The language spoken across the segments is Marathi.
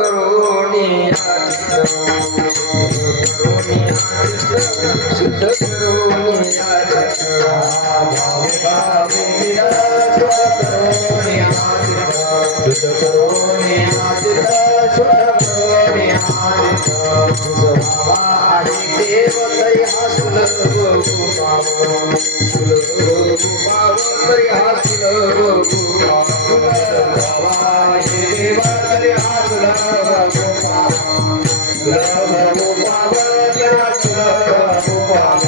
करोनी शुद्ध करोनी भावे भावे शुद्ध करोनी शुद्ध करोनी शुद्ध करोनी बाबा आणि देव तरी हा सुलभ गोपाव सुलभ गोपाव तरी हा सुलभ गोपाव बाबा हे देव तरी हा सुलभ गोपाव सुलभ गोपाव तरी हा सुलभ गोपाव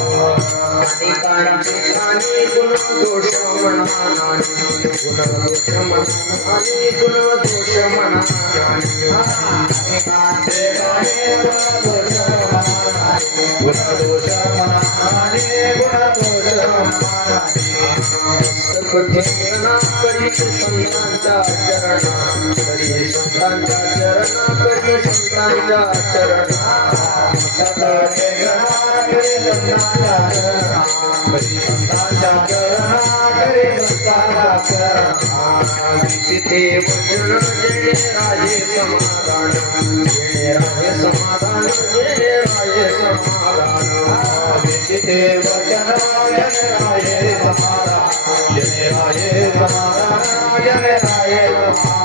अनेकांचे आणि गुण दोष मनाने गुण दोष मनाने गुण दोष मनाने अनेकांचे आणि गुण दोष मनाने गुण दोष मनाने करी संतांच्या चरणा करी संतांच्या चरणा करी संतांच्या चरणा करी संतांच्या चरणा करी संतांच्या चरणा करी संतांच्या चरणा तिथे वचन जय राजे समाधान जय राजे समाधान जय राजे समाधान तिथे वचन जय राजे समाधान जय राजे समाधान जय राजे समाधान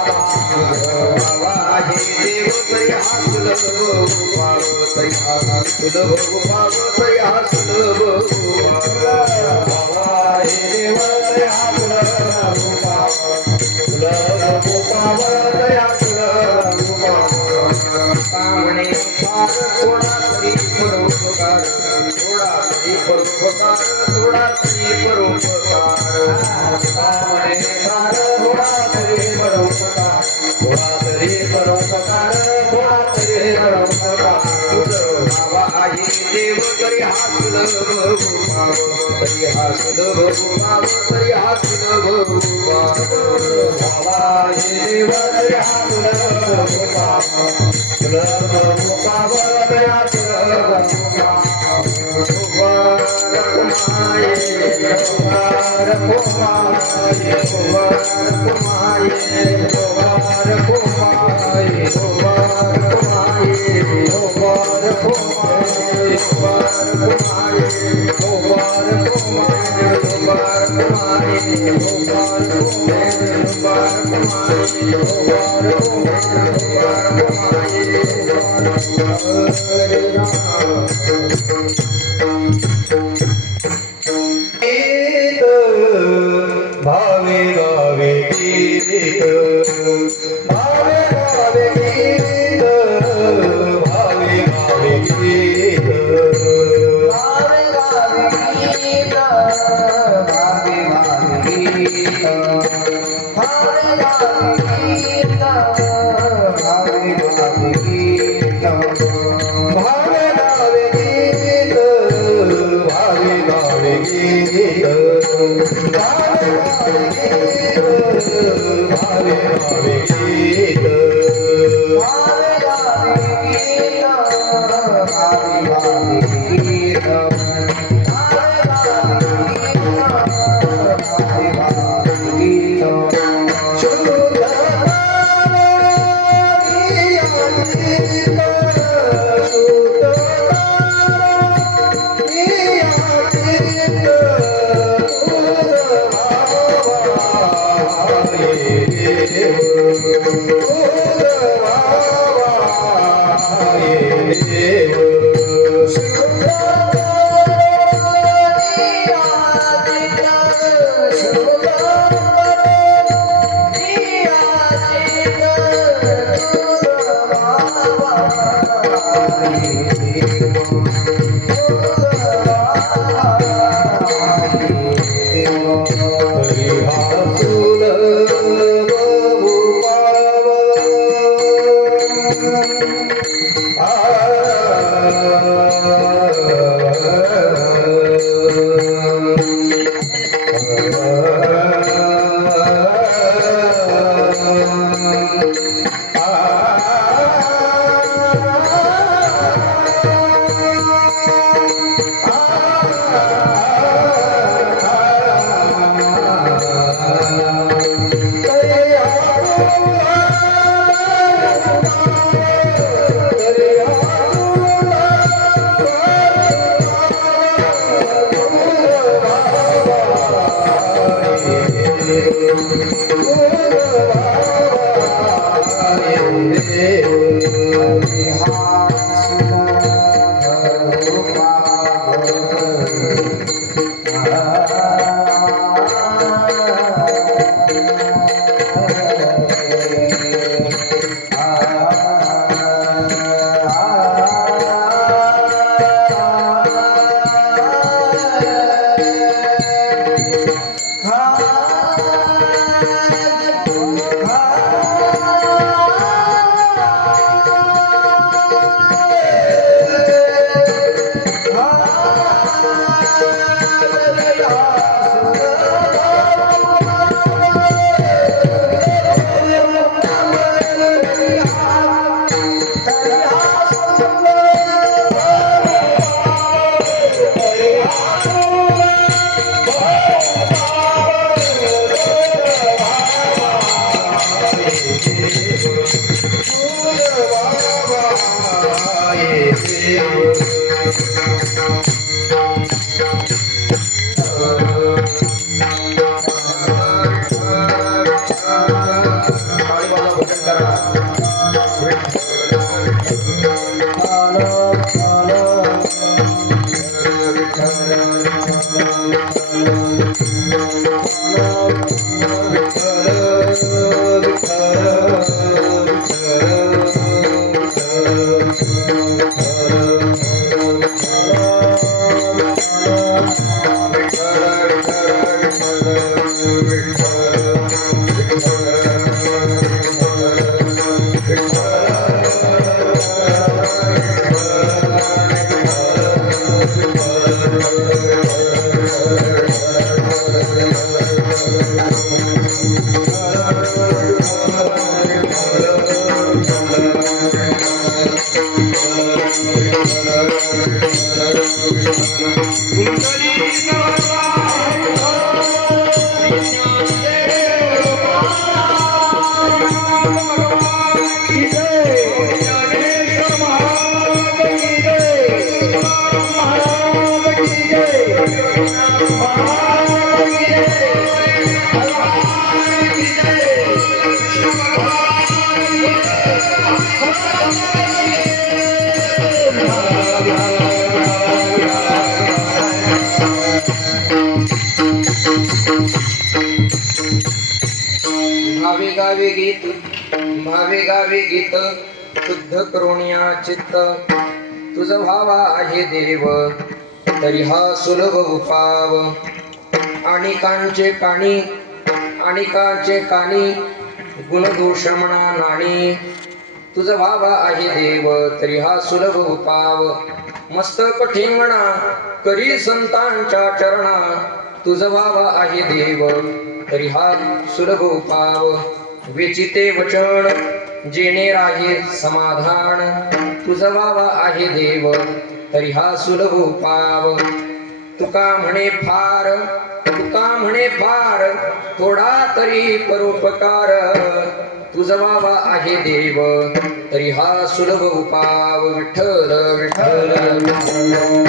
हे देव तरी हा सुलभ गोपाळ तरी हा सुलभ गोपाळ तरी हा सुलभ गोपाळ हे देव तरी हा सुलभ गोपाळ सुलभ गोपाळ तरी हा सुलभ गोपाळ पावणे पार थोडा तरी परोपकार थोडा तरी परोपकार थोडा तरी परोपकार पावणे पार थोडा तरी परोपकार थोडा तरी परोपकार थोडा तरी परोपकार बाबा आहे देव तरी हा सुलभ गोपाळ तरी हा सुलभ गोपाळ तरी हा सुलभ गोपाळ बाबा आहे देव तरी हा सुलभ गोपाळ सुलभ गोपाळ तरी हा सुलभ गोपाळ कुमारे कुमार कुमारे कुमार कुमारे कुमार कुमारे कुमार कुमारे कुमार कुमारे कुमार कुमारे कुमार कुमारे कुमार कुमारे कुमार कुमारे कुमार कुमारे भावे भावे गीत भावे भावे गीत भावे भावे गीत भावे भावे गीत भावे भावे गीत भावे भावे गीत भावे भावे गीत भावे भावे गीत भावे भावे गीत भावे भावे गीत भावे भावे गीत भावे भावे गीत भावे भावे गीत शुद्ध भावे गावे गीत शुद्ध करुणिया चित्त तुझ भावा आहे देव तरी हा सुलभ उपाव आणि कांचे कानी गुणदोष म्हणा नाणी तुझ भावा आहे देव तरी हा सुलभ उपाव मस्तक ठेंगणा करी संतांच्या चरणा तुझ भावा आहे देव तरी हा सुलभ उपाव विचिते वचन जेणे राहे समाधान तुझ भावा आहे देव तरी हा सुलभ उपाव तुका म्हणे फार थोडा तरी परोपकार तुझ भावा आहे देव तरी हा सुलभ उपाव विठ्ठल विठ्ठल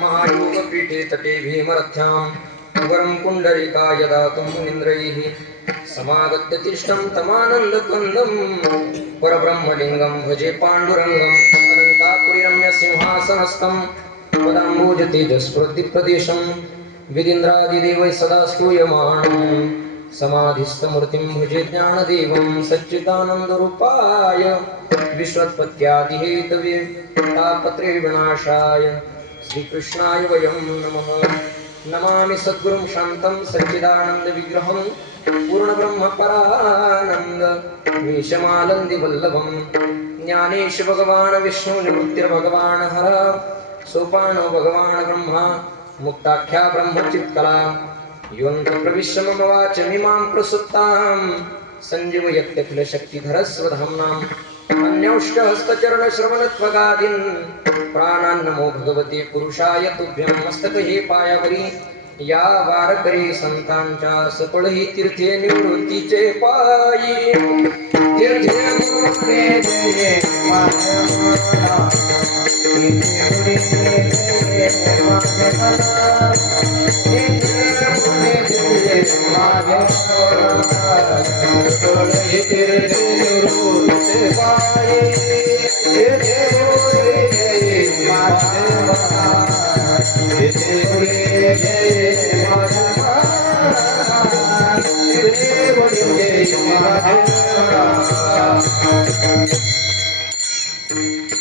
महायोग पीठे तटे भीमरथ्यां वरं पुण्डरीकाय दातुं मुनीन्द्रैः समागत्य तिष्ठं तमानन्दकन्दं परब्रह्मलिङ्गं भजे पाण्डुरङ्गम् अनन्तापुरीरम्य सिंहासनस्थं पदाम्बुजतेजस्फूर्तिप्रदेशं विदिन्द्रादिदेवैः सदा स्तूयमाणं समाधिस्थमूर्तिं भजे ज्ञानदेवं सच्चिदानन्दरूपाय विश्वोत्पत्त्यादिहेतवे तापत्रे विनाशाय श्रीकृष्णाय वयं नमः। नमामि सद्गुरुं शान्तं सच्चिदानन्दविग्रहं पूर्णब्रह्मपरानन्द मीशमानन्दिवल्लभं ज्ञानेश भगवान् विष्णुनिवृत्तिर्भगवान् हर सोपानो भगवान् ब्रह्मा मुक्ताख्या ब्रह्मचित्कला योऽन्तप्रविश्य मम वाचमिमां प्रसुप्तां सञ्जीवयत्यखिलशक्तिधरस्वधाम्नाम् अन्यौष्टहस्तचरणश्रवणत्वगादीन् प्राणान् नमो भगवते पुरुषाय तुभ्यं मस्तकहे पायावरी या वारकरी संतांच्या सपळही तीर्थे निवृत्तीचे पायी तीर्थे मोरे जय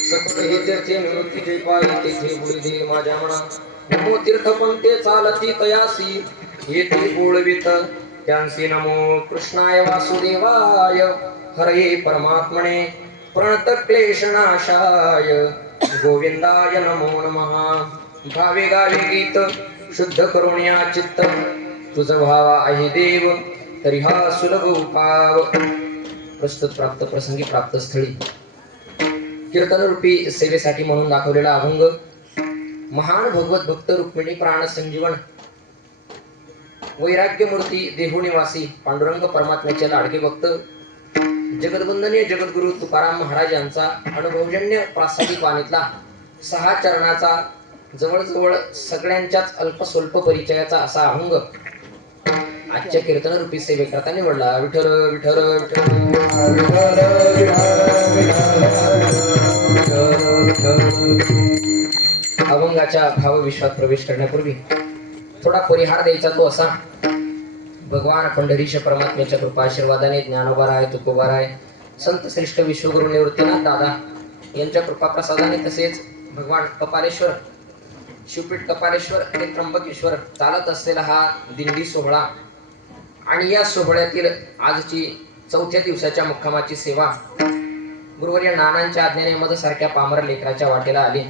सकळही तीर्थे निवृत्तीचे पायी तेथे बोलदे माझ्या मना नमो तीर्थपंथे चालती तयासी येथे बोलवित त्यांसी नमो कृष्णाय वासुदेवाय हरये परमात्मने प्रणतक्लेशनाशाय गोविंदाय नमो नमः। भावे गावे गीत शुद्ध करुण्या चित्त तुझ भावा आहे देव तरी हा सुलभ उपाव। प्रस्तुत प्राप्त प्रसंगी प्राप्त स्थळी कीर्तनरूपी सेवेसाठी म्हणून दाखवलेला अभंग महान भगवत भक्त रुक्मिणी प्राण संजीवन वैराग्यमूर्ती देहुनिवासी पांडुरंग परमात्म्याचे लाडके भक्त जगद्वंदनीय जगद्गुरु तुकाराम महाराज यांचा अनुभवजन्य प्रासादिक वाणीतला 6 चरणाचा जवळजवळ सगळ्यांच्याच अल्पस्वल्प परिचयाचा असा अभंग आजच्या कीर्तनरूपी सेवेकरता निवडला। विठ्ठल विठ्ठल अभंगाच्या भावविश्वात प्रवेश करण्यापूर्वी थोडा परिहार द्यायचा तो असा, भगवान पंढरीश परमात्म्याच्या कृपा आशीर्वादाने ज्ञानोबाराय तुकोबाराय संत श्रेष्ठ विश्वगुरु निवृत्तीनाथ दादा यांच्या कृपा प्रसादाने तसेच भगवान कपालेश्वर शिवपीठ कपालेश्वर आणि त्र्यंबकेश्वर चालत असलेला हा दिंडी सोहळा आणि या सोहळ्यातील आजची 4थ्या दिवसाच्या मुक्कामाची सेवा गुरुवर्य नानांच्या आज्ञेने मधसारख्या पामर लेकराच्या वाटेला आली।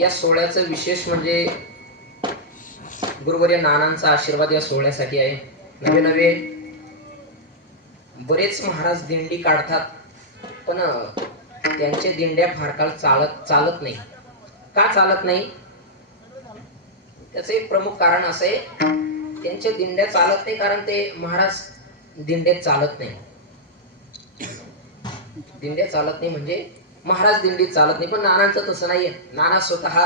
या सोहळ्याचं विशेष म्हणजे गुरुवर्य नानांचा आशीर्वाद या सोहळ्यासाठी आहे। नवे नवे बरेच महाराज दिंडी काढतात पण त्यांचे दिंड्या फार काळ चालत नाही। का चालत नाही त्याचे एक प्रमुख कारण असे, त्यांच्या दिंड्या चालत नाही कारण ते महाराज दिंड्यात चालत नाही। दिंड्या चालत नाही म्हणजे महाराज दिंडीत चालत नाही, पण नानांचं तसं नाहीये। नाना स्वतः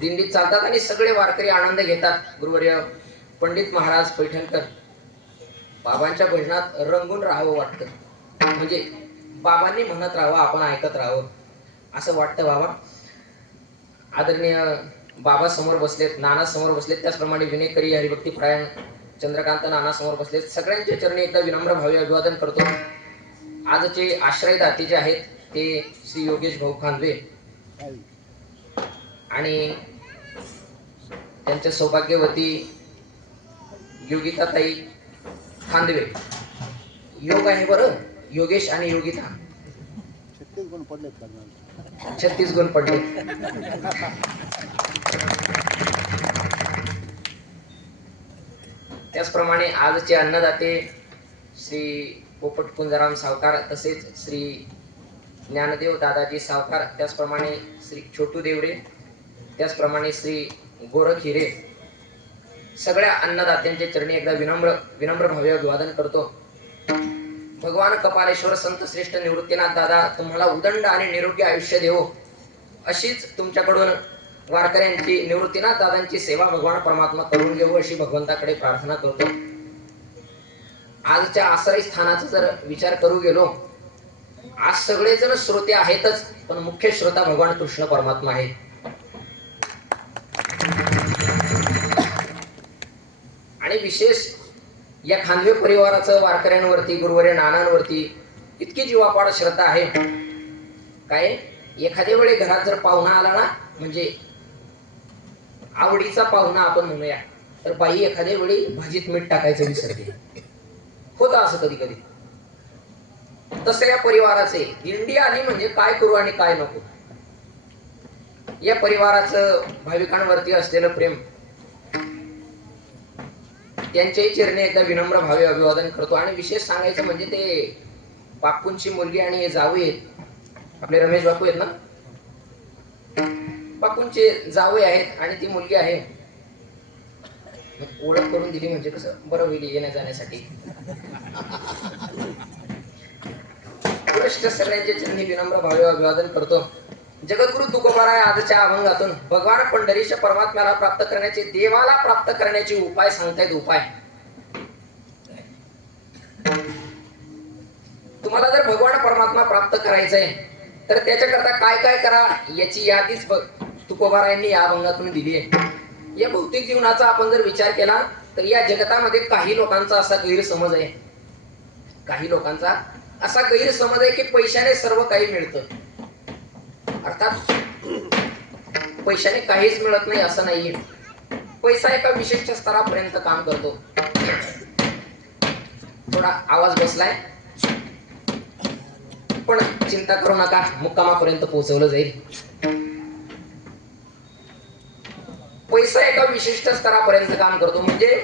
दिंडीत चालतात आणि सगळे वारकरी आनंद घेतात। गुरुवर्य पंडित महाराज पैठणकर बाबांच्या भजनात रंगून राहावं वाटतं, म्हणजे बाबांनी म्हणत राहावं आपण ऐकत राहावं असं वाटतं। बाबा आदरणीय बाबा समोर बसलेत, नाना समोर बसलेत, त्याचप्रमाणे विनेकरी हरिभक्ती परायण चंद्रकांत नाना समोर बसलेत। सगळ्यांच्या चरणी एकदा विनम्र भावे अभिवादन करतो। आजचे आश्रयदाते जे आहेत ते श्री योगेश भाऊ खांदवे आणि त्यांच्या सौभाग्यवती योगिताताई खांदवे। योग आहे बरं, योगेश आणि योगिता 36 गुण पडले। त्याचप्रमाणे आजचे अन्नदाते श्री पोपट कुंजाराम सावकार तसेच श्री ज्ञानदेव दादाजी सावकार, त्याचप्रमाणे श्री छोटू देवरे, त्याचप्रमाणे श्री गोरख हिरे, सगळ्या अन्नदात्यांच्या चरणी एकदा विनम्र भावे अभिवादन करतो। भगवान कपालेश्वर संत श्रेष्ठ निवृत्तीनाथ दादा तुम्हाला उदंड आणि निरोगी आयुष्य देवो, अशीच तुमच्याकडून वारकऱ्यांची निवृत्तीनाथ दादांची सेवा भगवान परमात्मा करून घेऊ अशी भगवंताकडे प्रार्थना करतो. आजच्या आश्रय स्थानाचा जर विचार करू गेलो, आज सगळेजण श्रोते आहेतच, पण मुख्य श्रोता भगवान कृष्ण परमात्मा आहे. आणि विशेष या खांदवे परिवाराचं वारकऱ्यांवरती, गुरुवर्य नानांवरती इतकी जीवापाड श्रद्धा आहे. काय एखाद्या वेळी घरात जर पाहुणा आला ना, म्हणजे आवडीचा पाहुणा आपण म्हणूया, तर बाई एखाद्या वेळी भाजीत मीठ टाकायचं विसरते. होतं असं कधी कधी. तसं या परिवाराचे दिंडी आली म्हणजे काय करू आणि काय नको, या परिवाराचं भाविकांवरती असलेलं प्रेम, त्यांच्याही चरणी एकदा विनम्र भावे अभिवादन करतो. आणि विशेष सांगायचं म्हणजे ते बापूंची मुलगी आणि जावई आहेत, आपले रमेश बापू आहेत ना, बापूंचे जावई आहेत आणि ती मुलगी आहे. ओळख करून दिली म्हणजे कसं बरं होईल येण्या जाण्यासाठी. सगळ्यांचे चरणी विनम्र भावे अभिवादन करतो. जगद्गुरु तुकोबाराय आजच्या अभंगातून भगवान पंढरीश परमात्म्याला प्राप्त करण्याचे, देवाला प्राप्त करण्याचे उपाय सांगतायत. उपाय तुम्हाला जर भगवान परमात्मा प्राप्त करायचंय तर त्याच्याकरता काय काय करा याची यादीच तुकोबारायांनी या अभंगातून दिली आहे. या भौतिक जीवनाचा आपण जर विचार केला तर या जगतामध्ये काही लोकांचा असा गैरसमज आहे, काही लोकांचा असा गैरसमज आहे की पैशाने सर्व काही मिळतं. अर्थात पैशाने काहीच मिळत नाही असं नाहीये. पैसा एका विशिष्ट स्तरापर्यंत काम करतो. थोडा आवाज बसलाय, पण चिंता करू नका, मुक्कामापर्यंत पोहोचवलं जाईल. पैसा एका विशिष्ट स्तरापर्यंत काम करतो, म्हणजे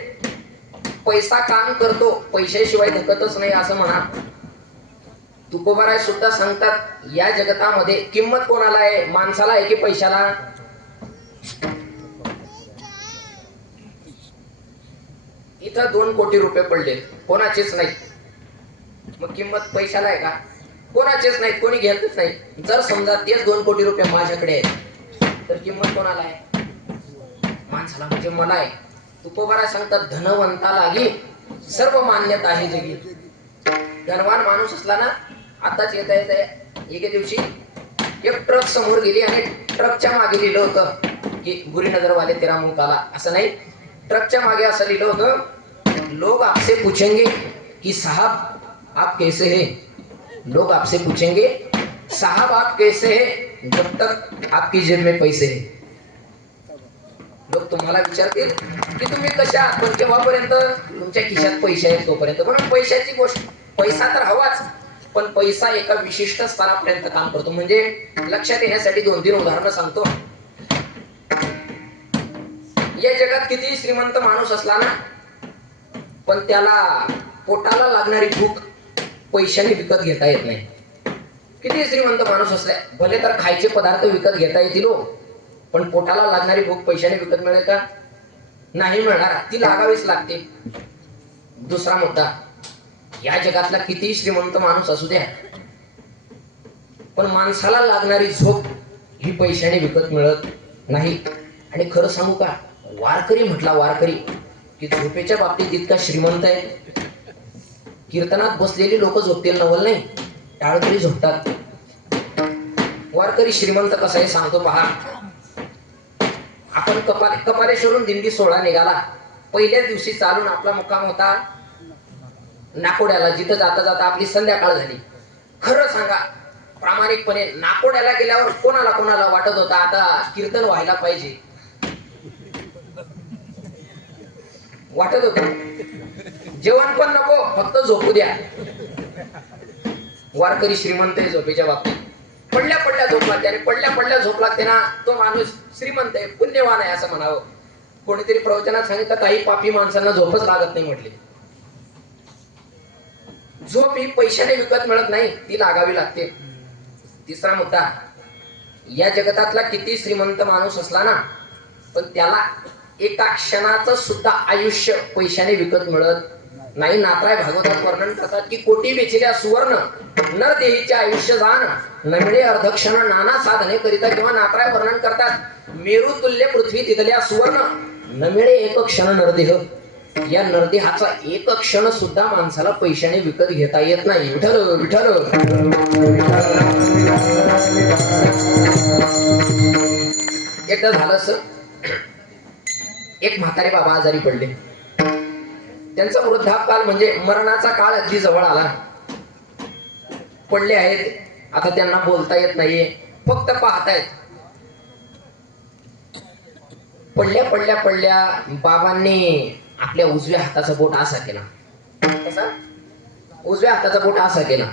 पैसा काम करतो, पैशाशिवाय धकतच नाही असं म्हणा. तुकोबाराय सुद्धा सांगतात, या जगतामध्ये किंमत कोणाला आहे, माणसाला आहे की पैशाला? इथं 2 कोटी रुपये पडले, कोणाचेच नाही. मग किंमत पैशाला आहे का? कोणाचेच नाही, कोणी घेतच नाही. जर समजा तेच 2 कोटी रुपये माझ्याकडे आहेत तर किंमत कोणाला आहे? माणसाला, म्हणजे मला आहे. तुकोबाराय सांगतात, धनवंता लागी सर्व मान्यता आहे जगी. धनवान माणूस असला ना, आताच येता एके दिवशी एक ट्रक समोर गेली आणि ट्रकच्या मागे लिहिलं होतं की बुरी नजर वाले तेरा मुंह काला. असं नाही, ट्रकच्या मागे असं लिहिलं होतं, लोग आपसे पूछेंगे कि साहब आप कैसे है, लोग आपसे पूछेंगे साहब आप कैसे है जब तक आपकी जेब में पैसे है. लोक तुम्हाला विचारतील की तुम्ही कशा आहात, पण केव्हापर्यंत तुमच्या खिशात पैसे आहेत तोपर्यंत. म्हणून पैशाची गोष्ट, पैसा तर हवाच, पण पैसा एका विशिष्ट स्तरापर्यंत काम करतो. म्हणजे लक्षात येण्यासाठी 2-3 उदाहरणं सांगतो. या जगात किती श्रीमंत माणूस असला ना, पण त्याला पोटाला लागणारी भूक पैशाने विकत घेता येत नाही. किती श्रीमंत माणूस असला, भले तर खायचे पदार्थ विकत घेता येतील, पण पोटाला लागणारी भूक पैशाने विकत मिळेल का? नाही मिळणार, ती लागावीच लागते. दुसरा मुद्दा, या जगातला किती श्रीमंत माणूस असू द्या, पण माणसाला लागणारी झोप ही पैशाने विकत मिळत नाही. आणि खरं सांगू का, वारकरी म्हटला, वारकरी की झोपेच्या बाबतीत इतका श्रीमंत आहे. कीर्तनात बसलेली लोक झोपतील नवल नाही, टाळकरी झोपतात. वारकरी श्रीमंत कसा आहे सांगतो पहा. आपण कपालेश्वरून दिंडी 16 निघाला. पहिल्याच दिवशी चालून आपला मुक्काम होता नाकोड्याला, जिथं जाता जाता आपली संध्याकाळ झाली. खरं सांगा प्रामाणिकपणे, नाकोड्याला गेल्यावर कोणाला कोणाला वाटत होता आता कीर्तन व्हायला पाहिजे? वाटत होत. जेवण पण नको, फक्त झोपू द्या. वारकरी श्रीमंत आहे झोपेच्या बाबतीत. पडल्या पडल्या झोप लागते, आणि पडल्या पडल्या झोप लागते ना, तो माणूस श्रीमंत आहे, पुण्यवान आहे असं म्हणावं. कोणीतरी प्रवचनात सांगितलं, काही पापी माणसांना झोपच लागत नाही म्हटले. झोप ही पैशाने विकत मिळत नाही, ती लागावी लागते. तिसरा मुद्दा, या जगतातला किती श्रीमंत माणूस असला ना, पण त्याला एका क्षणाचं सुद्धा आयुष्य पैशाने विकत मिळत नाही नात्राय भागवतात वर्णन करतात की कोटी बेचिल्या सुवर्ण नरदेहीचे आयुष्य जाण नमिळे अर्धक्षण नाना साधने करिता किंवा नात्राय वर्णन करतात मेरू तुल्य पृथ्वी तिथल्या सुवर्ण नमिळे एक क्षण नरदेह या नरदेहाचा एक क्षण सुद्धा माणसाला पैशाने विकत घेता येत नाही. विठ्ठल विठ्ठल. एकदा झालं असं एक म्हातारे बाबा आजारी पडले. त्यांचा वृद्धापकाल म्हणजे मरणाचा काळ अगदी जवळ आला. पडले आहेत. आता त्यांना बोलता येत नाहीये, फक्त पाहतायत. पडल्या पडल्या पडल्या बाबांनी आपल्या उजव्या हाताचा बोट असा केला. कसा? उजव्या हाताचा बोट असा केला.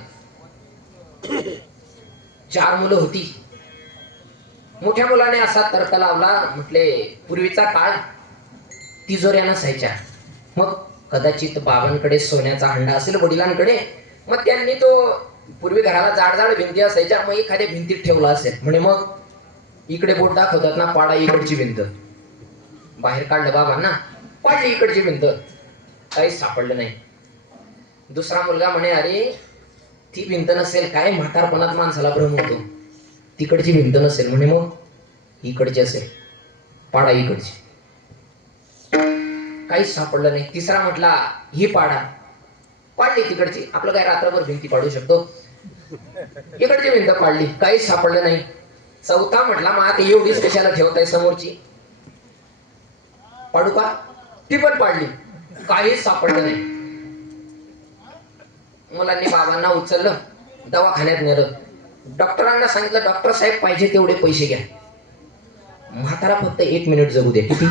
4 मुलं होती. मोठ्या मुलाने असा तर्क लावला, म्हटले पूर्वीचा काळ तिजोऱ्या नसायच्या, मग कदाचित बाबांकडे सोन्याचा हंडा असेल वडिलांकडे, मग त्यांनी तो पूर्वी घराला जाड जाड भिंती असायच्या, मग एखाद्या भिंतीत ठेवला असेल. म्हणे मग इकडे बोट दाखवतात ना, पाडा इकडची भिंत. बाहेर काढलं बाबांना, पाडली इकडची भिंत, काहीच सापडलं नाही. दुसरा मुलगा म्हणे अरे ती भिंत नसेल, काय म्हातारपणात माणसाला भ्रम होतो, तिकडची भिंत नसेल. म्हणे मग इकडची असेल, पाडा इकडची, काहीच सापडलं नाही. तिसरा म्हटला ही पाडा, पाडली तिकडची, आपलं काय रात्रभर भिंती पाडू शकतो, इकडची भिंत पाडली, काहीच सापडलं नाही. चौथा म्हटला मग आता एवढीच कशाला ठेवताय समोरची, पाडू का, ती पण पाडली, काहीच सापडलं नाही. मुलांनी बाबांना उचललं, दवाखान्यात नेलं. डॉक्टरांना सांगितलं डॉक्टर साहेब पाहिजे तेवढे पैसे घ्या, म्हातारा फक्त 1 मिनिट जगू द्या. किती?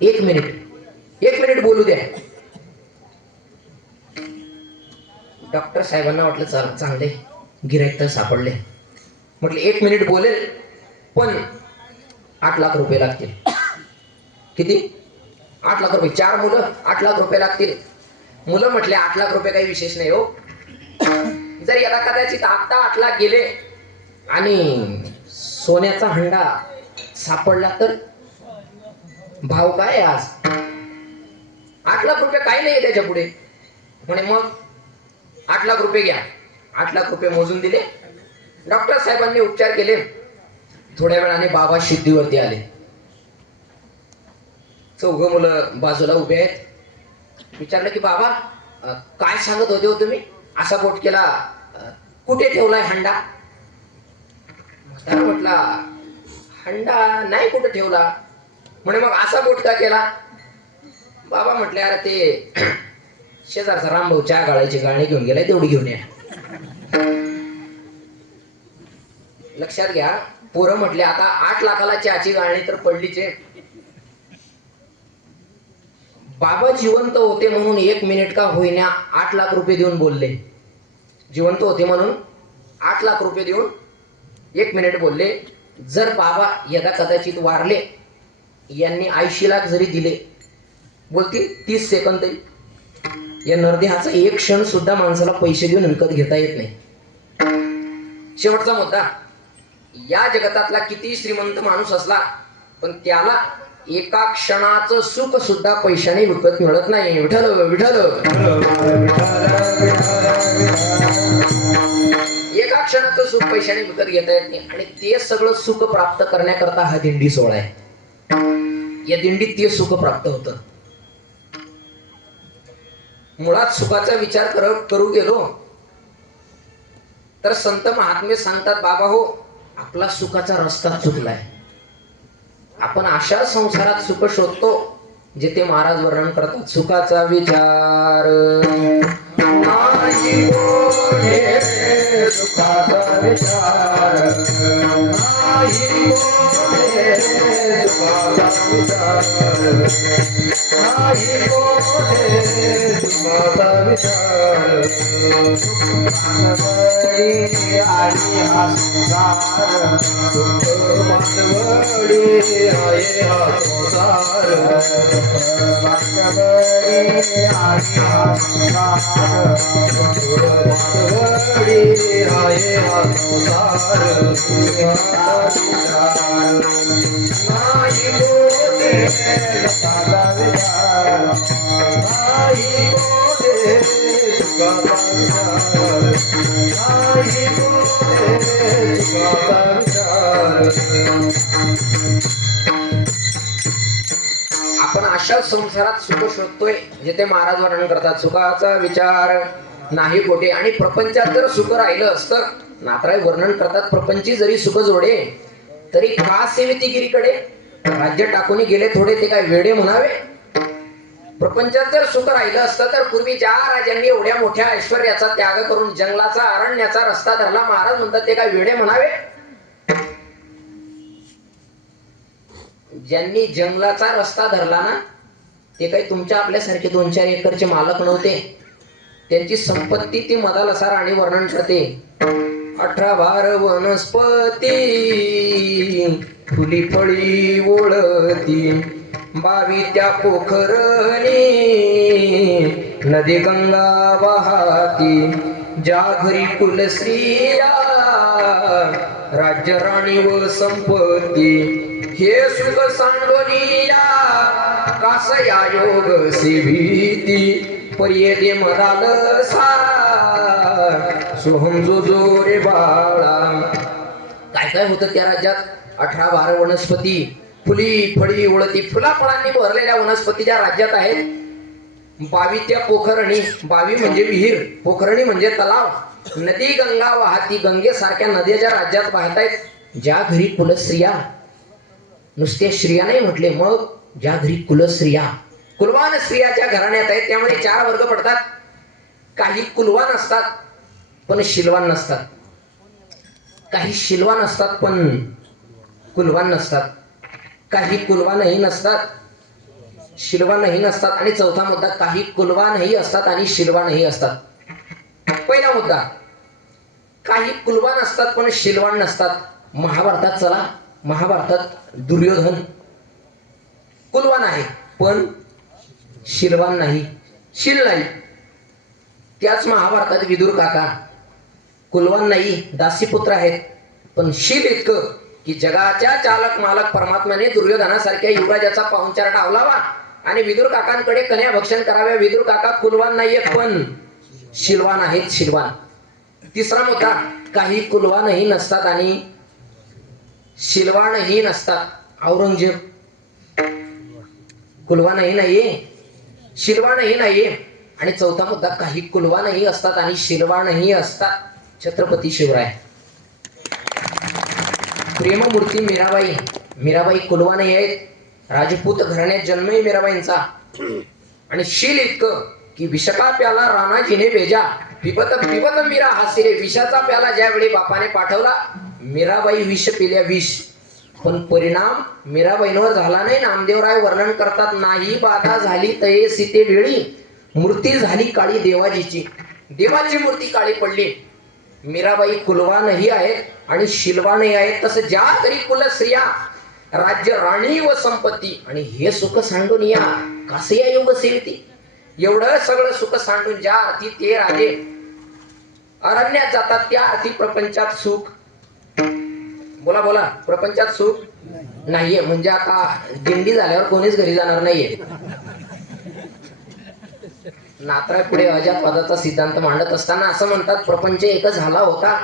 1 मिनिट बोलू द्या. डॉक्टर साहेबांना वाटलं चांगले गिऱ्हाईक तर सापडले. म्हटलं 1 मिनिट बोलेल पण 8 लाख रुपये लागतील. किती? 8 लाख रुपये. 4 मुलं, 8 लाख रुपये लागतील. मुलं म्हटले 8 लाख रुपये काही विशेष नाही हो, जर याला कदाचित आता 8 लाख गेले आणि सोन्याचा हंडा सापडला तर भाव काय आज? 8 लाख रुपये काही नाही त्याच्या पुढे. म्हणे मग 8 लाख रुपये घ्या. 8 लाख रुपये मोजून दिले. डॉक्टर साहेबांनी उपचार केले. थोड्या वेळाने बाबा शुद्धीवरती आले. 4 मुलं बाजूला उभे आहेत. विचारलं की बाबा काय सांगत होते हो तुम्ही, असा बोट केला, कुठे ठेवलाय हंडा? म्हातारा म्हटला हंडा नाही कुठे ठेवला. म्हणे मग असा बोट का केला? बाबा म्हटले अरे ते शेजारचा रामभाऊ चहा गाळायची गाळणी घेऊन गेलाय, तेवढी घेऊन या. लक्षात घ्या, पोरं म्हटले आता 8 लाखाला चहाची गाळणी तर पडलीच आहे. बाबा जिवंत होते म्हणून 1 मिनिट का होईना 8 लाख रुपये देऊन बोलले. जिवंत होते म्हणून 8 लाख रुपये देऊन 1 मिनिट बोलले. जर बाबा यदा कदाचित वारले, यांनी 80 लाख जरी दिले, बोलतील 30 सेकंद तरी. या नरदेहाचा 1 क्षण सुद्धा माणसाला पैसे देऊन विकत घेता येत नाही. शेवटचा मुद्दा, या जगतातला किती श्रीमंत माणूस असला पण त्याला एका क्षणाचं सुख सुद्धा पैशाने विकत मिळत नाही. विठ्ठल विठ्ठल. एका क्षणाचं सुख पैशाने विकत घेता येत नाही, आणि ते सगळं सुख प्राप्त करण्याकरता हा दिंडी सोहळा आहे. या दिंडीत ते सुख प्राप्त होतं. मुळात सुखाचा विचार करू गेलो तर संत महात्मे सांगतात बाबा हो, आपला सुखाचा रस्ता चुकलाय. आपण अशा संसारात सुख शोधतो जिथे महाराज वर्णन करतात सुखाचा विचार नाही कोठे, सुखाचा विचार नाही कोठे, सुखाचा विचार नाही कोठे, सुखाचा विचार. मानवडी आणि हा संसार, मानवडी आहे हा संसार, मानवडी आणि हा संसार, वाटवडी आहे हा संसार सुखाचा विचार नाही मोठे साधा विचार नाही मोठे सुखाचा विचार नाही मोठे सुखाचा विचार आपण अशा संसारात सुख शोधतोय जिथे महाराज वर्णन करतात सुखाचा विचार नाही कोठे. आणि प्रपंचात जर सुख राहिलं असतं, नाथराय वर्णन करतात प्रपंची जरी सुख जोडे तरी का सेवितीगिरीकडे राज्य टाकून गेले थोडे ते काय वेडे म्हणावे. प्रपंचात जर सुख राहिलं असतं तर पूर्वी ज्या राजांनी एवढ्या मोठ्या ऐश्वर्याचा त्याग करून जंगलाचा अरण्याचा रस्ता धरला, महाराज म्हणतात ते काय वेडे म्हणावे. ज्यांनी जंगलाचा रस्ता धरला ना ते काही तुमच्या आपल्यासारखे 2-4 एकरचे मालक नव्हते. त्यांची संपत्ती ती मदालसा राणी वर्णन करते. 18 भार वनस्पती फुली फळी ओळती 22 त्या पोखरणी नदी गंगा वाहती ज्या घरी कुलश्रिया राज्य राणी व संपत्ती हे सुख सांडोनिया कासया योग सेविती पर्यदे मदालसा सोहम जो रे बाळा. काय काय होतं त्या राज्यात. 18 भार वनस्पती फुली फळी ओळती फुलाफळांनी भरलेल्या वनस्पती ज्या राज्यात आहेत. 22 त्या पोखरणी 22 म्हणजे विहीर, पोखरणी म्हणजे तलाव. नदी गंगा वाहती गंगेसारख्या नद्या ज्या राज्यात वाहतायत. ज्या घरी कुलस्त्रिया, नुसत्या स्त्रिया नाही म्हटले, मग ज्या घरी कुलस्त्रिया कुलवान स्त्रियाच्या घराण्यात आहेत. त्यामध्ये 4 वर्ग पडतात. काही कुलवान असतात पण शिलवान नसतात, काही शिलवान असतात पण कुलवान नसतात, काही कुलवानही नसतात शिलवानही नसतात. आणि चौथा मुद्दा, काही कुलवानही असतात आणि शिलवानही असतात. पहिला मुद्दा, काही कुलवान असतात पण शिलवान नसतात. महाभारतात चला, महाभारतात दुर्योधन कुलवान आहे पण शिलवान नाही, शील नाही. त्याच महाभारतात विदुर काका कुलवान नाही, दासीपुत्र आहेत पण शील इतकं की जगाच्या चालक मालक परमात्म्याने दुर्योधनासारख्या युवराजाचा पाहुणचार डावलावा आणि विदुर काकांकडे कन्या भक्षण कराव्या. विदुर काका कुलवान नाहीयेत पण शिलवान आहेत, शिलवान. तिसरा मुद्दा, काही कुलवानही नसतात आणि शिलवानही नसतात. औरंगजेब कुलवानही नाहीये, शिलवानही नाहीये. आणि चौथा मुद्दा, काही कुलवानही असतात आणि शिलवानही असतात. छत्रपती शिवराय प्रेममूर्ती मीराबाई. मीराबाई कुलवानही आहेत, राजपूत घराण्यात जन्मही मीराबाईंचा. आणि शील इतकं की विषका प्याला राणाजीने भेजा पिबत पिबत मीरा हासिरे. विषाचा प्याला ज्यावेळी बापाने पाठवला मीराबाई विष पिल्या, विष. पण परिणाम मीराबाईंवर झाला नाही. नामदेवराय वर्णन करतात, नाही बाधा झाली तये सीते वेळी मूर्ती झाली काळी देवाजीची. देवाची मूर्ती काळी पडली. मीराबाई कुलवानही आहेत आणि शिलवानही आहेत. तसं ज्या तरी कुलस्त्रिया राज्य राणी व संपत्ती आणि हे सुख सांडून या कासया योग सेविती. एवढं सगळं सुख सांडून ज्या अर्थी ते राजे अरण्यात जातात त्या अर्थी प्रपंचात सुख. बोला बोला, प्रपंचात सुख नाहीये. म्हणजे आता दिंडी झाल्यावर कोणीच घरी जाणार नाहीये. नाथराय पुढे अजातवादाचा सिद्धांत मांडत असताना असं म्हणतात, प्रपंच एक झाला होता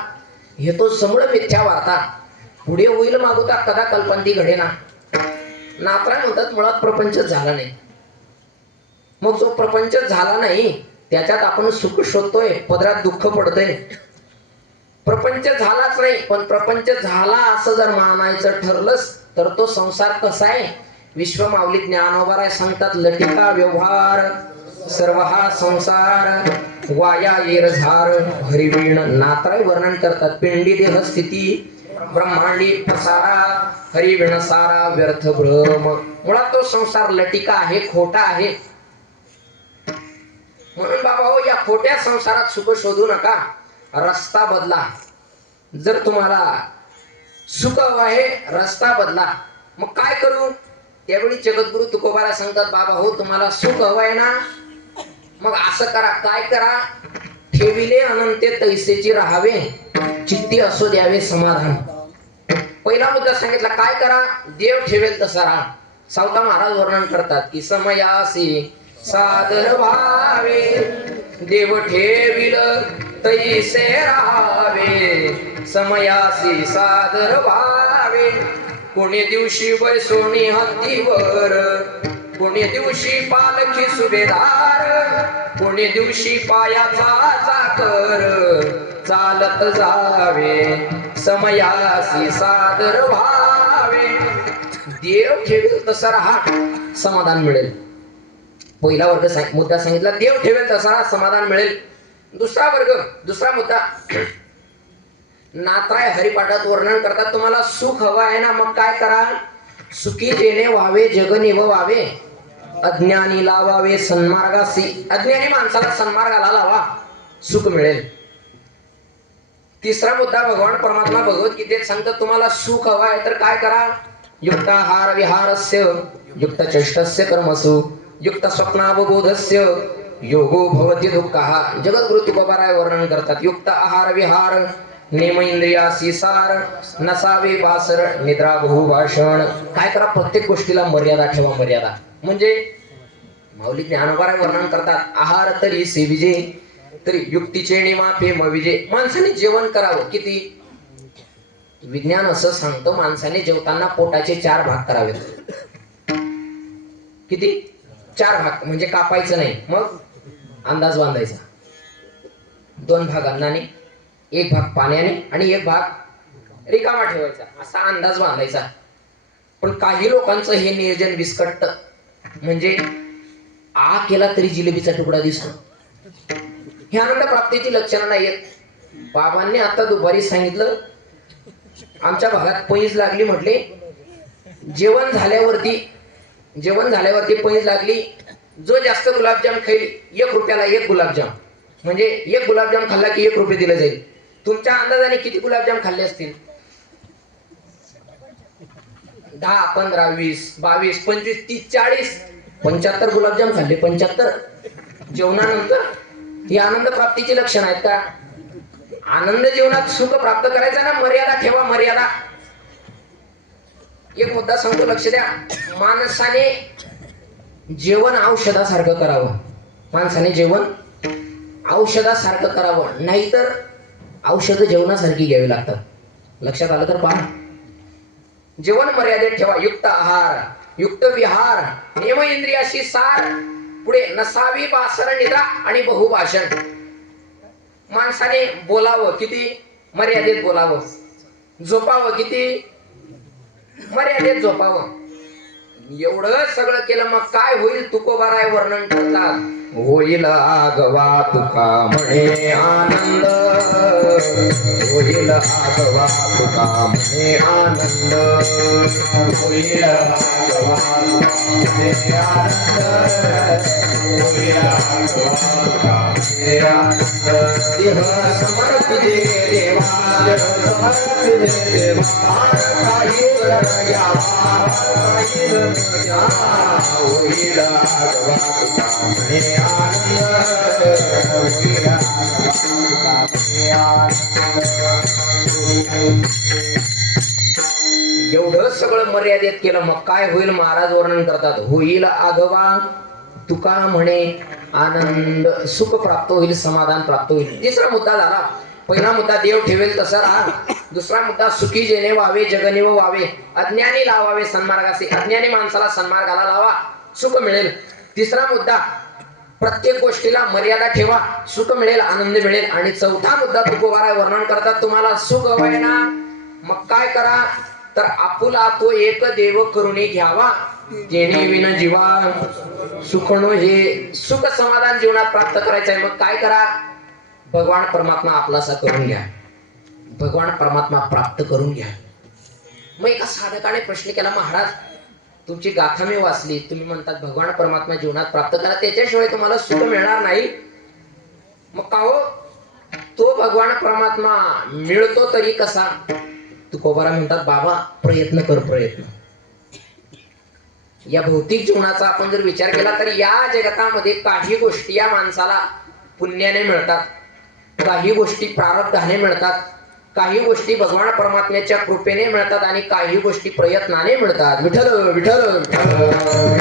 हे तो समूळ मिथ्या वार्ता. पुढे होईल मागोता कदा कल्पंती घडेना. नाथराय म्हणतात मुळात प्रपंच झाला नाही. मग जो प्रपंच झाला नाही त्याच्यात आपण सुख शोधतोय, पदरात दुःख पडतंय. प्रपंच झालाच नाही पण प्रपंच झाला असं जर मानायचं ठरलंच तर तो संसार कसा आहे. विश्वमाऊली ज्ञानोबाराय सांगतात, लटिका व्यवहार सर्व हा संसार वाया येर झार हरिवीण. नाथराय वर्णन करतात, पिंडी देह स्थिती ब्रह्मांडी प्रसारा हरिवीण सारा व्यर्थ भ्रम. मुळात तो संसार लटिका आहे, खोटा आहे. म्हणून बाबा हो, या खोट्या संसारात सुख शोधू नका, रस्ता बदला. जर तुम्हाला सुख हवं आहे रस्ता बदला. मग काय करू. त्यावेळी जगद्गुरु तुकोबाला सांगतात, बाबा हो तुम्हाला सुख हवं आहे ना, मग असं करा. काय करा. ठेविले अनंते तैसेची राहावे, चित्ती असो द्यावे समाधान. पहिला मुद्दा सांगितला, काय करा, देव ठेवेल तसा राहा. सावता महाराज वर्णन करतात की समयासी सादर व्हावे, देव ठेविल तैसे राहावे, समयासी सादर व्हावे. कोणी दिवशी बैसोनी हत्तीवर, कोणी दिवशी पालखी सुभेदार, कोणी दिवशी पायाचा चाकर चालत जावे, समयासी सादर व्हावे. देव ठेवेल तसा राहा, समाधान मिळेल. पहिला वर्ग मुद्दा सांगितला, देव ठेवेल तसा राहा, समाधान मिळेल. दुसरा मुद्दा, नाथराय हरिपाठात वर्णन करतात, तुम्हाला सुख हवं आहे ना, मग काय करा, सुखी जेणे व्हावे जग निभवावे, अज्ञानी लावावे सन्मार्गासी. अज्ञानी माणसाला सन्मार्गाला लावा, सुख मिळेल. तिसरा मुद्दा, भगवान परमात्मा भगवद्गीतेत सांगतात, तुम्हाला सुख हवं आहे तर काय करा, युक्ताहार विहारस्य युक्त चेष्टस्य कर्मसु युक्त स्वप्नावबोधस्य योगो भवति दुःखः. जगद्गुरु तुकोबाराय वर्णन करतात, युक्त आहार विहार नेम इंद्रियासी सार, नसावे बासर निद्रा बहुभाषण. काय करा, प्रत्येक गोष्टीला मर्यादा ठेवा, मर्यादा. म्हणजे माऊली ज्ञानोबाराय वर्णन करतात, आहार तरी सेविजे तरी युक्तीचे निमापे मविजे. माणसाने जेवण करावं किती, विज्ञान असं सांगतं, माणसाने जेवताना पोटाचे 4 भाग करावेत. किती, 4 भाग. म्हणजे कापायचं नाही, मग अंदाज बांधायचा. 2 भाग अन्नाने, 1 भाग पाण्याने आणि 1 भाग रिकामा ठेवायचा, असा अंदाज बांधायचा. पण काही लोकांचं हे नियोजन विस्कटत. म्हणजे आ केला तरी जिलेबीचा तुकडा दिसतो. हे आनंद प्राप्तीची लक्षणं नाहीयेत. बाबांनी आता दुपारी सांगितलं, आमच्या भागात पैज लागली म्हटले, जेवण झाल्यावरती पैज लागली, जो जास्त गुलाबजाम खाईल 1 रुपयाला 1 गुलाबजाम. म्हणजे 1 गुलाबजाम खाल्ला की 1 रुपये दिले जाईल. तुमच्या अंदाजाने किती गुलाबजाम खाल्ले असतील? 10, 15, 20, 22, 25, 30, 40, 75 गुलाबजाम खाल्ले. 75 जेवणानंतर. ही आनंद प्राप्तीची लक्षण आहेत का? आनंद जीवनात सुख प्राप्त करायचा ना, मर्यादा ठेवा, मर्यादा. एक मुद्दा सांगतो, लक्ष द्या. माणसाने जेवण औषधासारखं करावं. माणसाने जेवण औषधासारखं करावं, नाहीतर औषध जेवणासारखी घ्यावी लागतात. लक्षात आलं तर पहा. जेवण मर्यादेत ठेवा, युक्त आहार युक्त विहार नेम इंद्रियाशी सार. पुढे नसावी बासर निद्रा आणि बहुभाषण. माणसाने बोलावं किती, मर्यादेत बोलावं. झोपावं किती, मर्यादेत झोपावं. एवढं सगळं केलं मग काय होईल, तुकोबाराय वर्णन करतात, होईल आगवा तुका म्हणे आनंद, होईल आगवा तुका म्हणे आनंद, होईल आगवा म्हणे आनंद, होईल आगवा तुका म्हणे आनंद. देह समर्पिते देवा, समर्पिते देवा, काही करया होईल आगवा तुका म्हणे आनंद, होईल आगवा तुका म्हणे आनंद. एवढं सगळं मर्यादेत केलं मग काय होईल, महाराज वर्णन करतात, होईल आगवा तुका म्हणे आनंद, सुख प्राप्त होईल, समाधान प्राप्त होईल. तिसरा मुद्दा झाला. पहिला मुद्दा, देव ठेवेल तसा राहा. दुसरा मुद्दा, सुखी जेणे व्हावे जगनिव व्हावे, अज्ञानी लावावे सन्मार्गाचे. अज्ञानी माणसाला सन्मार्गाला लावा, सुख मिळेल. तिसरा मुद्दा, प्रत्येक गोष्टीला मर्यादा ठेवा, सुख मिळेल, आनंद मिळेल. आणि चौथा मुद्दा तुकोबाराय वर्णन करतात, तुम्हाला सुख हवंय ना, मग काय करा, तर आपुला तो एक देव करुणी घ्यावा, जेणे विन जीवा सुखनो. हे सुख समाधान जीवनात प्राप्त करायचं आहे. मग काय करा, भगवान परमात्मा आपलासा करून घ्या, भगवान परमात्मा प्राप्त करून घ्या. मग एका साधकाने प्रश्न केला, महाराज तुमची गाथा मी वाचली, तुम्ही म्हणतात भगवान परमात्मा जीवनात प्राप्त करा, त्याच्याशिवाय तुम्हाला सुख मिळणार नाही. मग का हो, तो भगवान परमात्मा मिळतो तरी कसा? तुकोबारा म्हणतात, बाबा प्रयत्न कर, प्रयत्न. या भौतिक जीवनाचा आपण जर विचार केला तर या जगतामध्ये काही गोष्टी या माणसाला पुण्याने मिळतात, काही गोष्टी प्रारब्धाने मिळतात, काही गोष्टी भगवान परमात्म्याच्या कृपेने मिळतात आणि काही गोष्टी प्रयत्नाने मिळतात. विठ्ठल विठ्ठल विठ्ठल.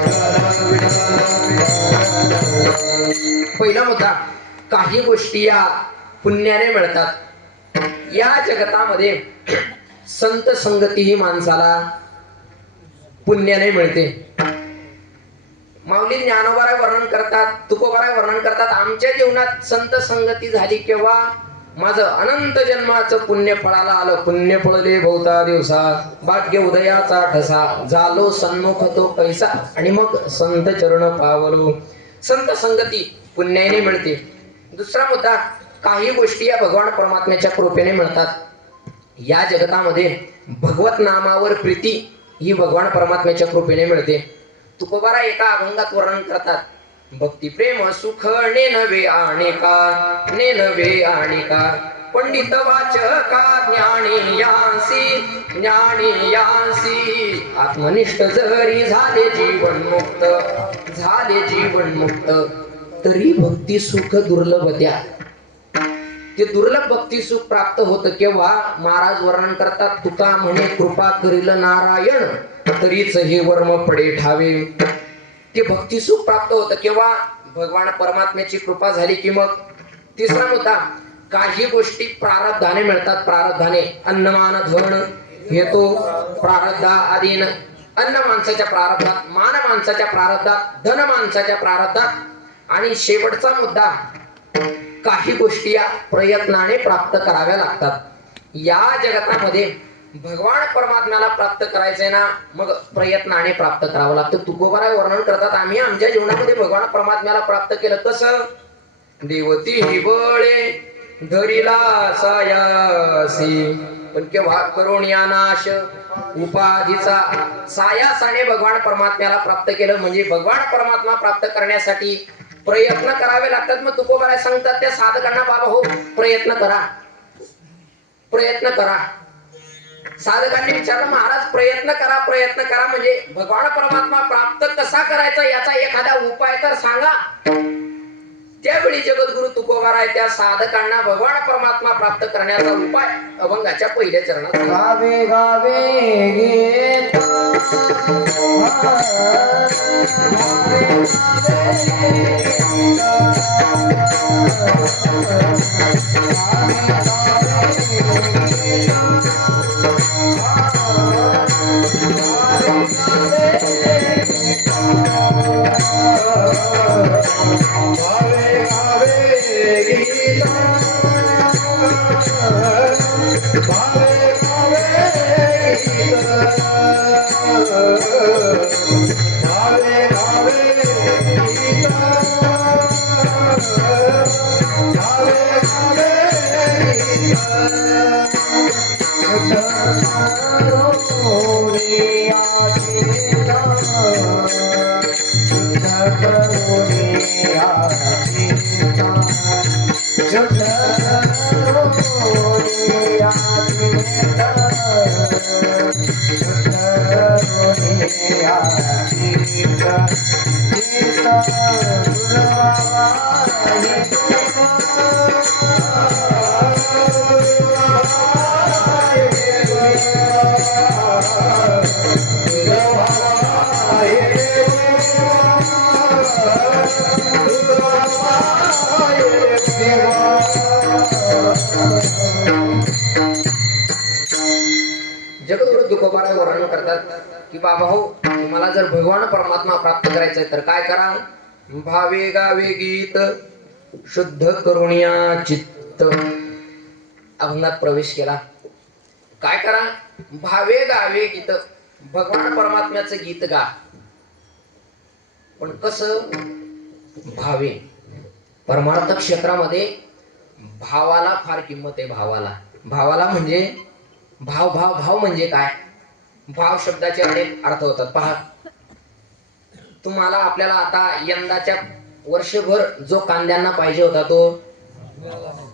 पहिला मुद्दा, काही गोष्टी या पुण्याने मिळतात. या जगतामध्ये संत संगती ही माणसाला पुण्याने मिळते. माऊली ज्ञानोबाराय वर्णन करतात, तुकोबाराय वर्णन करतात, आमच्या जीवनात संत संगती झाली केव्हा माझं अनंत जन्माचं पुण्य फळाला आलं. पुण्य फळले भोवता दिवसा, भाग्य उदयाचा ठसा, झालो सन्मुख तो कैसा, आणि मग संत चरण पावलो. संत संगती पुण्याने मिळते. दुसरा मुद्दा, काही गोष्टी या भगवान परमात्म्याच्या कृपेने मिळतात. या जगतामध्ये भगवत नामावर प्रीती ही भगवान परमात्म्याच्या कृपेने मिळते. तुकोबारा एका अभंगात वर्णन करतात, भक्ती प्रेम सुख नेनवे आणिका, नेनवे आणिका, पंडित वाचका ज्ञानी यांसी, ज्ञानी यांसी, आत्मनिष्ठ जरी झाले जीवन मुक्त, झाले जीवन मुक्त, तरी भक्ती सुख दुर्लभ द्या. ते दुर्लभ भक्ती सुख प्राप्त होतं केव्हा महाराज वर्णन करतात, तुका म्हणे कृपा करील नारायण, तरीच हे वर्म पडे ठावे. ते भक्ती सुख प्राप्त होतं केव्हा भगवान परमात्म्याची कृपा झाली की मग. तिसरा मुद्दा, काही गोष्टी प्रारब्धाने मिळतात. प्रारब्धाने अन्नमान धन हेतो प्रारब्धा आदीन. अन्न माणसाच्या प्रारब्धात, मान माणसाच्या प्रारब्धात, धन माणसाच्या प्रारब्धात. आणि शेवटचा मुद्दा, काही गोष्टी या प्रयत्नाने प्राप्त कराव्या लागतात. या जगतामध्ये भगवान परमात्म्याला प्राप्त करायचंय ना, मग प्रयत्नाने प्राप्त करावं लागतं. तुकोबाराय वर्णन करतात, आम्ही आमच्या जीवनामध्ये भगवान परमात्म्याला प्राप्त केलं. कसं? देवती ही बळे धरिला सायासी, पण केव्हा करुणिया नाश उपाधीचा. सायासाने भगवान परमात्म्याला प्राप्त केलं. म्हणजे भगवान परमात्मा प्राप्त करण्यासाठी प्रयत्न करावे लागतात. मग तुकोबाराय सांगतात त्या साधकांना, बाबा हो प्रयत्न करा, प्रयत्न करा. साधकांनी विचारलं, महाराज प्रयत्न करा, प्रयत्न करा म्हणजे भगवान परमात्मा प्राप्त कसा करायचा याचा एखादा उपाय तर सांगा. त्यावेळी जगद्गुरु तुकोबाराय त्या साधकांना भगवान परमात्मा प्राप्त करण्याचा उपाय अभंगाच्या पहिल्या चरणात गावे गावे गीता, जगद्गुरु तुकोबाराय वर्णन करतात की बाबा हो, तुम्हाला जर भगवान परमात्मा प्राप्त करायचंय तर काय करा? भावे गावे गीत शुद्ध करुणिया चित्त. अभंगात प्रवेश केला. काय करा? भावे गावे गीत, भगवान परमात्म्याचं गीत गा. पण कसं? भावे. परमार्थ क्षेत्रामध्ये भावाला फार किंमत आहे. भावाला, भावाला म्हणजे भाव. भाव भाव म्हणजे काय? भाव शब्दाचे अनेक अर्थ होतात. पहा, तुम्हाला आपल्याला आता यंदाच्या वर्षभर जो कांद्यांना पाहिजे होता तो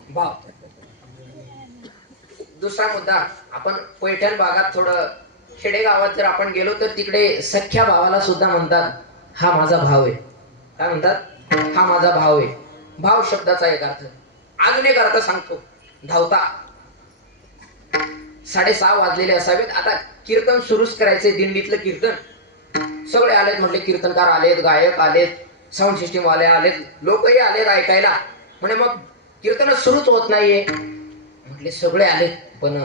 भाव. दुसरा मुद्दा, आपण पैठण भागात थोडं खेडेगावात जर आपण गेलो तर तिकडे सख्या भावाला सुद्धा म्हणतात हा माझा भाव आहे. काय म्हणतात? हा माझा भाव आहे. भाव शब्दाचा एक अर्थ. अजून एक अर्थ सांगतो. धावता 6:30 वाजलेले असावेत. आता कीर्तन सुरूच करायचंय, दिंडीतलं कीर्तन. सगळे आलेत म्हटले, कीर्तनकार आलेत, गायक आलेत, साऊंड सिस्टीम वाले आलेत, लोकही आलेत ऐकायला. म्हणे मग कीर्तन सुरूच होत नाहीये. म्हटले सगळे आलेत पण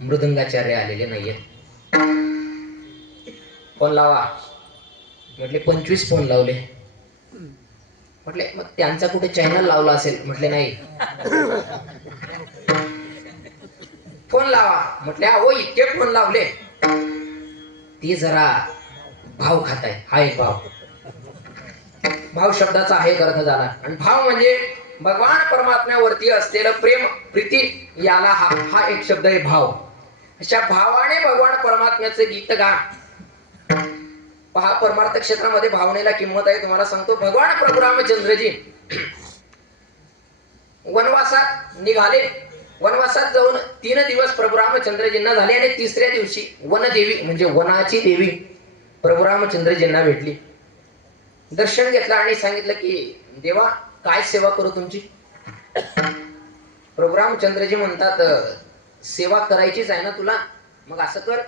मृदंगाचार्य आलेले नाहीयेत. फोन लावा म्हटले. 25 फोन लावले. म्हटले मग त्यांचा कुठे चॅनल लावला असेल. म्हटले नाही. फोन लावा म्हटले. हो इतके फोन लावले. ती जरा भाव खाताय. हा एक भाव. भाव शब्दाचा हा एक अर्थ झाला. आणि भाव म्हणजे भगवान परमात्म्यावरती असलेलं प्रेम, प्रीती, याला हा एक शब्द आहे भाव. अशा भावाने भगवान परमात्म्याचं गीत गा. पहा, परमार्थ क्षेत्रामध्ये भावनेला किंमत आहे. तुम्हाला सांगतो, भगवान प्रभू रामचंद्रजी वनवासात निघाले. वनवासात जाऊन 3 दिवस प्रभू रामचंद्रजींना झाले आणि 3ऱ्या दिवशी वनदेवी म्हणजे वनाची देवी प्रभू रामचंद्रजींना भेटली. दर्शन घेतलं आणि सांगितलं की देवा काय सेवा करू तुमची. प्रभू रामचंद्रजी म्हणतात, सेवा करायचीच आहे ना तुला. मग असं कर,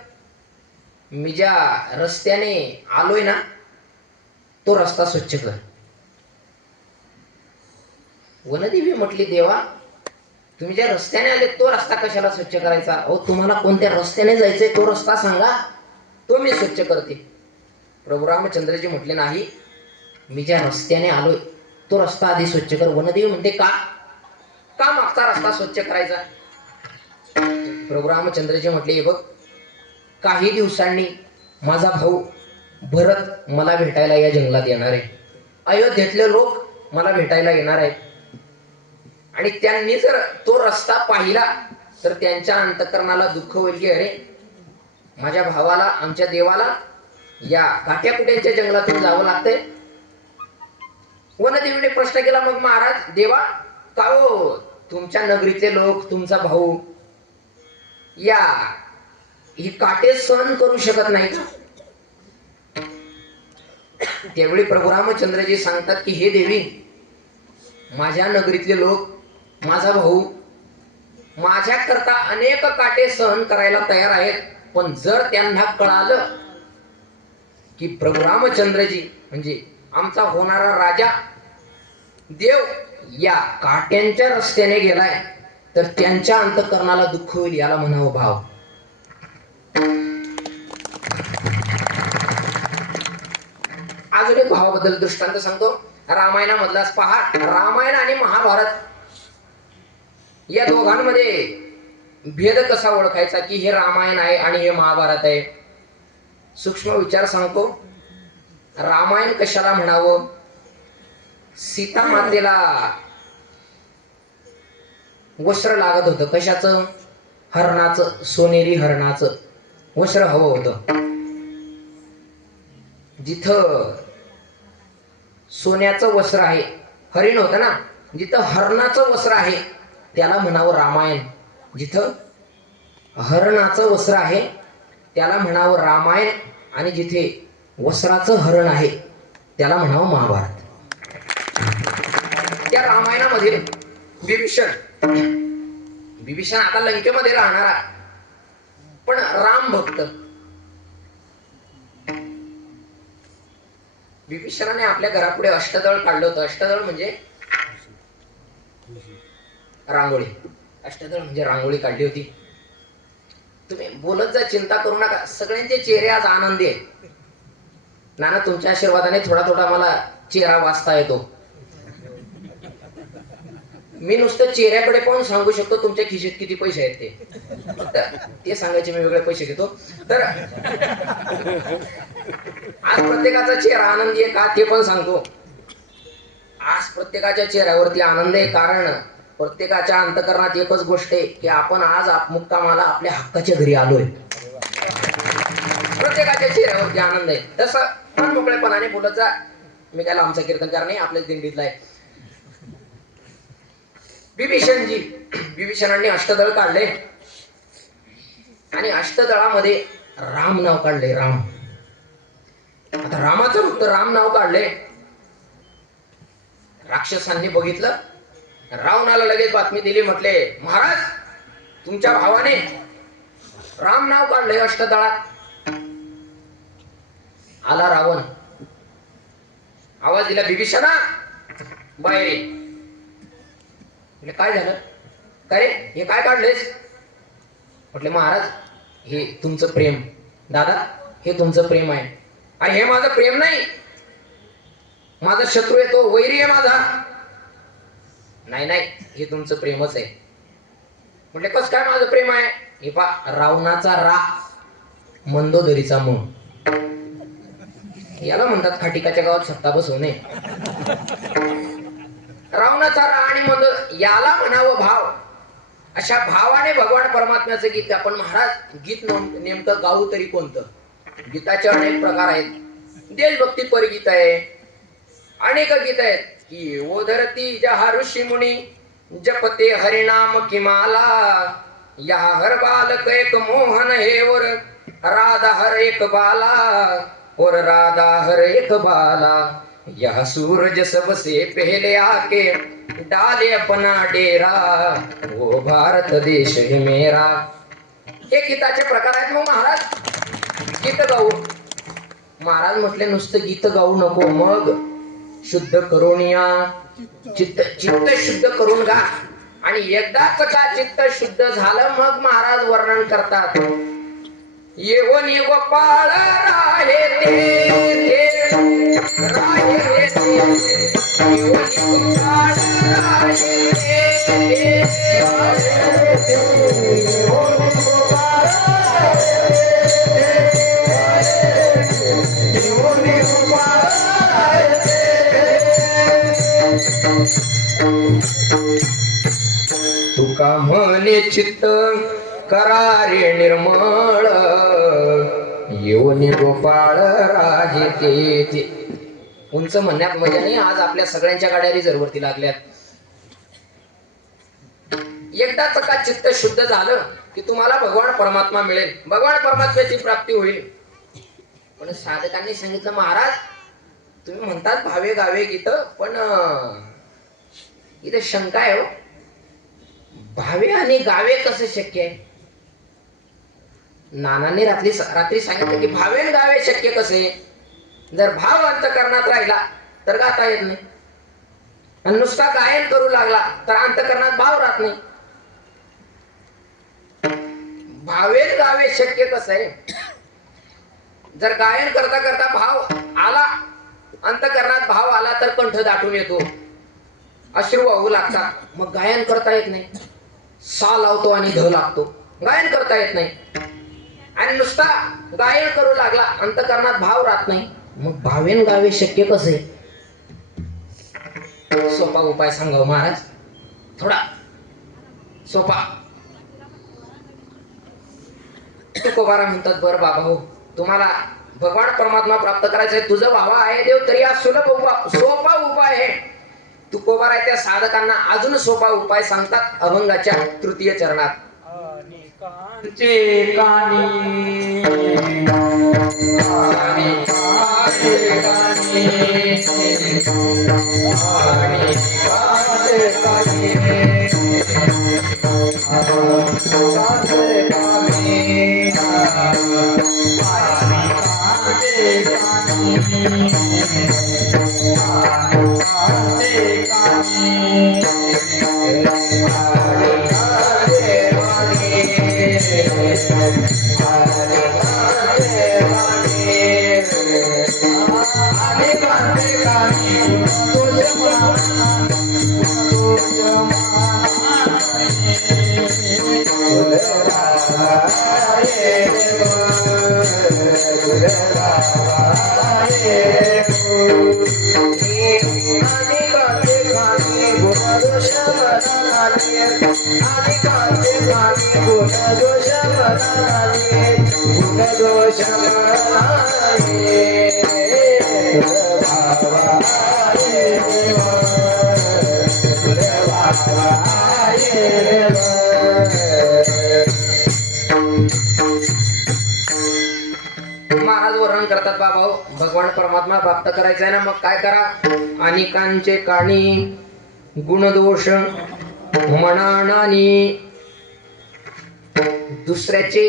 मी ज्या रस्त्याने आलोय ना तो रस्ता स्वच्छ कर. वनदेवी म्हटली, देवा तुम्ही ज्या रस्त्याने आले तो रस्ता कशाला स्वच्छ करायचा. अहो तुम्हाला कोणत्या रस्त्याने जायचंय तो रस्ता सांगा, तो मी स्वच्छ करते. प्रभू रामचंद्रजी म्हटले, नाही, मी ज्या रस्त्याने आलोय तो रस्ता आधी स्वच्छ कर. वनदेवी म्हणते, का मागचा रस्ता स्वच्छ करायचा. प्रभू रामचंद्रजी म्हटले, हे बघ, काही दिवसांनी माझा भाऊ भरत मला भेटायला या जंगलात येणार आहे. अयोध्येतले लोक मला भेटायला येणार आहेत. आणि त्यांनी जर तो रस्ता पाहिला तर त्यांच्या अंतःकरणाला दुःख होईल की अरे माझ्या भावाला, आमच्या देवाला या काट्याकुट्यांच्या जंगलातून जावं लागतंय. वनदेवीने प्रश्न केला, मग महाराज देवा का हो तुमच्या नगरीतले लोक, तुमचा भाऊ या ही काटे सहन करू शकत नाही. त्यावेळी प्रभू रामचंद्रजी सांगतात की हे देवी, माझ्या नगरीतले लोक, माझा भाऊ माझ्या करता अनेक काटे सहन करायला तयार आहेत. पण जर त्यांना कळालं की प्रभू रामचंद्रजी म्हणजे आमचा होणारा राजा देव या काट्यांच्या रस्त्याने गेलाय तर त्यांच्या अंतःकरणाला दुःख होईल, याला म्हणावं भाव. अजून एक भावाबद्दल दृष्टांत सांगतो. रामायणामधलाच पहा. रामायण आणि महाभारत या दोघांमध्ये भेद कसा ओळखायचा की हे रामायण आहे आणि हे महाभारत आहे. सूक्ष्म विचार सांगतो. रामायण कशाला म्हणावं. सीता मातेला वस्त्र लागत होतं. कशाचं. हरणाचं, सोनेरी हरणाचं वस्त्र हवं होतं. जिथं सोन्याचं वस्त्र आहे, हरिण होतं ना, जिथं हरणाचं वस्त्र आहे त्याला म्हणावं रामायण. जिथं हरणाचं वस्त्र आहे त्याला म्हणावं रामायण. आणि जिथे वस्त्राचं हरण आहे त्याला म्हणावं महाभारत. त्या रामायणामध्ये विभीषण आता लंकेमध्ये राहणारा पण राम भक्त. विभीषणाने आपल्या घरापुढे अष्टदळ काढलं होतं. अष्टदळ म्हणजे रांगोळी. अष्टदळ म्हणजे रांगोळी काढली होती. तुम्ही बोलत जा, चिंता करू नका. सगळ्यांचे चेहरे आज आनंदी आहेत. नाना तुमच्या आशीर्वादाने थोडा थोडा मला चेहरा वाचता येतो. मी नुसतं चेहऱ्याकडे पाहून सांगू शकतो तुमच्या खिशेत किती पैसे आहेत ते सांगायचे मी वेगळे पैसे घेतो. तर आज प्रत्येकाचा चेहरा आनंदी आहे का ते पण सांगतो. आज प्रत्येकाच्या चेहऱ्यावरती आनंद आहे, कारण प्रत्येकाच्या अंतःकरणात एकच गोष्ट आहे की आपण आज मुक्कामाला आपल्या हक्काच्या घरी आलोय. प्रत्येकाच्या चेहऱ्यावरती आनंद आहे. तसं मन मोकळेपणाने बोलत जा. मी काय आमचा कीर्तनकार नाही, आपल्याच दिंडीतला आहे. विभीषणांनी अष्टदळ काढले आणि अष्टदळामध्ये राम नाव काढले. राम. आता रामाचं फक्त राम नाव काढले. राक्षसांनी बघितलं रावणाला लगेच बातमी दिली, म्हटले महाराज तुमच्या भावाने राम नाव काढलंय अष्टदळात. आला रावण, आवाज दिला बिभीषणा बाहेर ये. म्हटले काय झालं, काय रे हे काय काढलेस? म्हटले महाराज हे तुमचं प्रेम. दादा हे तुमचं प्रेम आहे. आणि हे माझं प्रेम नाही, माझा शत्रू आहे, तो वैरी आहे माझा. नाही नाही हे तुमचं प्रेमच आहे. म्हटले कस काय माझं प्रेम आहे? हे पा रावणाचा रा, मंदोदरीचा मूळ, याला म्हणतात खाटिकाच्या गावात सत्ता बसवणे. रावणाचा रा आणि मंद याला म्हणावं भाव. अशा भावाने भगवान परमात्म्याचं गीत. आपण महाराज गीत नेमकं गाऊ तरी कोणतं? गीताचे अनेक प्रकार आहेत. देशभक्ती परगीत आहे, अनेक गीत आहेत की ओधरती जहा ऋषी मुनी जपते हरिनाम किमाला. या हर बालक एक मोहन हे वर राधा हर एक बाला, और राधा हर एक बाला. यह सूरज सबसे पहले आके डाले अपना डेरा, वो भारत देश है मेरा. हे गीताचे प्रकार आहेत. मग महाराज गीत गाऊ. महाराज म्हटले नुसतं गीत गाऊ नको, मग शुद्ध करून या, चित्त शुद्ध करून गा. आणि एकदाच का चित्त शुद्ध झालं मग महाराज वर्णन करतात. येऊन गोपाळ राहे ते राहे ते, येऊन गोपाळ राहे ते राहे ते, येऊन गोपाळ तुका म्हणे चित्त करारे निर्मळ, येऊन गोपाळ राजे ते. उंच म्हणण्यात मजा नाही. आज आपल्या सगळ्यांच्या गाड्या रिझर्ववरती लागल्यात. एकदाच का चित्त शुद्ध झालं की तुम्हाला भगवान परमात्मा मिळेल, भगवान परमात्म्याची प्राप्ती होईल. पण साधकांनी सांगितलं महाराज तुम्ही म्हणतात भावे गावे गीत, पण इथे शंका आहे हो. भावे आणि गावे कसं शक्य आहे? नानांनी रात्री सांगितलं की भावे आणि गावे शक्य कसे? जर भाव अंतकरणात राहिला तर गाता येत नाही, आणि नुसता गायन करू लागला तर अंतकरणात भाव राहत नाही. भावे गावे शक्य कसं आहे? जर गायन करता करता भाव आला, अंतकरणात भाव आला तर कंठ दाटून येतो, अश्रू वाहू लागतात, मग गायन करता येत नाही. सा लावतो आणि ध लागतो, गायन करता येत नाही. आणि नुसता गायन करू लागला, अंतकरणात भाव राहत नाही, मग भावेन गावे शक्य कसे? सोपा उपाय सांगाव महाराज, थोडा सोपा. तुकोबारा म्हणतात बर बाबा हो, तुम्हाला भगवान परमात्मा प्राप्त करायचा आहे, तुझं भावा आहे देव तरी हा सोपा उपाय आहे. तुकोबारा त्या साधकांना अजून सोपा उपाय सांगतात अभंगाच्या तृतीय चरणात. महाराज वर्णन करतात बाबा भगवान परमात्मा प्राप्त करायचा आहे ना, मग काय करा? अनेकांचे काणी गुणदोष मनानानी दुसऱ्याचे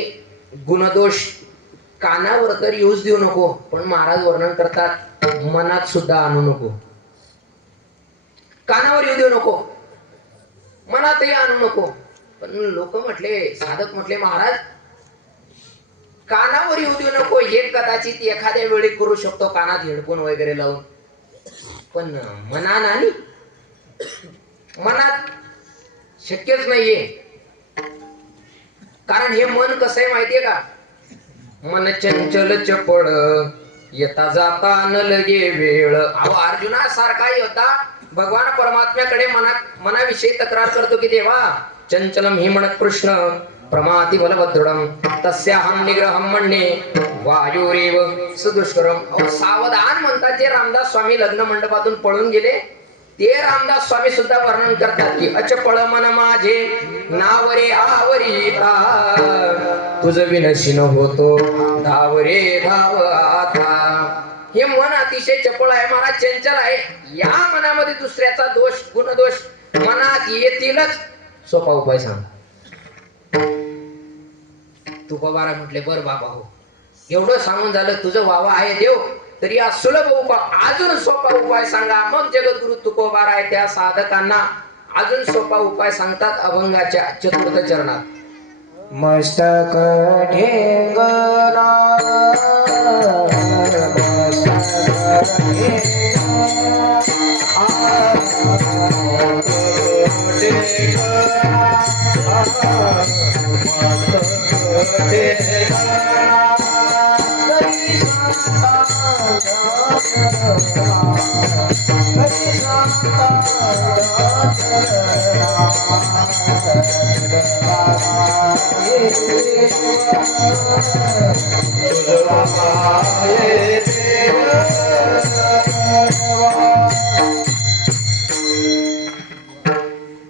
गुणदोष कानावर तर येऊच देऊ नको, पण महाराज वर्णन करतात मनात सुद्धा आणू नको. कानावर येऊ देऊ नको, मनातही आणू नको. पण लोक म्हटले, साधक म्हटले, महाराज कानावर येऊ देऊ नको हे कदाचित एखाद्या वेळी करू शकतो, कानात हेडफोन वगैरे लावून. पण मनाने मनात शक्यच नाहीये. कारण हे मन कसं आहे माहितीये का? मन चंचल चपळ येता जाता न लगे वेळ. अहो अर्जुना सारखा योद्धा भगवान परमात्म्याकडे मनाविषयी तक्रार करतो की देवा चंचलम हि म्हणत कृष्ण प्रमाती बलभद्रम तस्याहम निग्रहम म्हणणे वायुरेव सुदुष्करम. अहो सावधान म्हणतात जे रामदास स्वामी लग्न मंडपातून पळून गेले, ते रामदास स्वामी सुद्धा वर्णन करतात की अचपळ मन माझे नावरे आवरिता तुझ विनशी न होतो धावरे धाव आता. हे मन अतिशय चपळ आहे, मला चंचल आहे. या मनामध्ये दुसऱ्याचा दोष गुणदोष मनात येतीलच. सोपा उपाय सांग. तुकोबारा म्हटले बर बाबा हो, एवढं सांगून झालं, तुझं वावा आहे देव, तरी हा सुलभ उपाय अजून सोपा उपाय सांगा. मग जगद्गुरु तुकोबार आहे त्या साधकांना अजून सोपा उपाय सांगतात अभंगाच्या चतुर्थ चरणात. मस्तक ठेंगना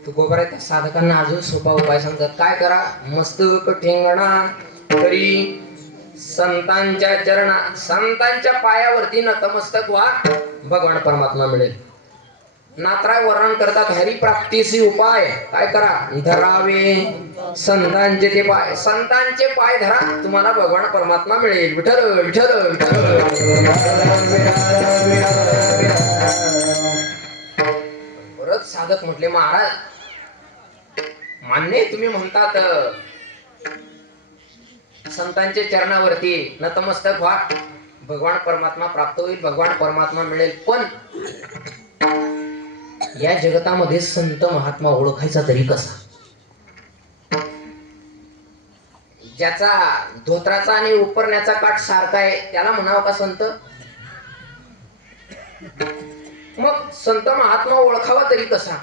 तुकोबारा त्या साधकांना अजून सोपा उपाय सांगतात. काय करा? मस्तक ठेंगणा तरी संतांच्या चरणा, संतांच्या पायावरती नतमस्तक व्हा, भगवान परमात्मा मिळेल. नाथराय वर्णन करतात हरिप्राप्तीसी उपाय. काय करा? धरावे संतांचे ते पाय, संतांचे पाय धरा, तुम्हाला भगवान परमात्मा मिळेल. विठ्ठल विठ्ठल विठ्ठल. परत साधक म्हटले महाराज मान्य तुम्ही म्हणतात संतांच्या चरणावरती नतमस्तक व्हा, भगवान परमात्मा प्राप्त होईल, भगवान परमात्मा मिळेल. पण या जगतामध्ये संत महात्मा ओळखायचा तरी कसा? ज्याचा धोत्राचा आणि उपरण्याचा काठ सारखा आहे त्याला म्हणावं का संत? मग संत महात्मा ओळखावा तरी कसा?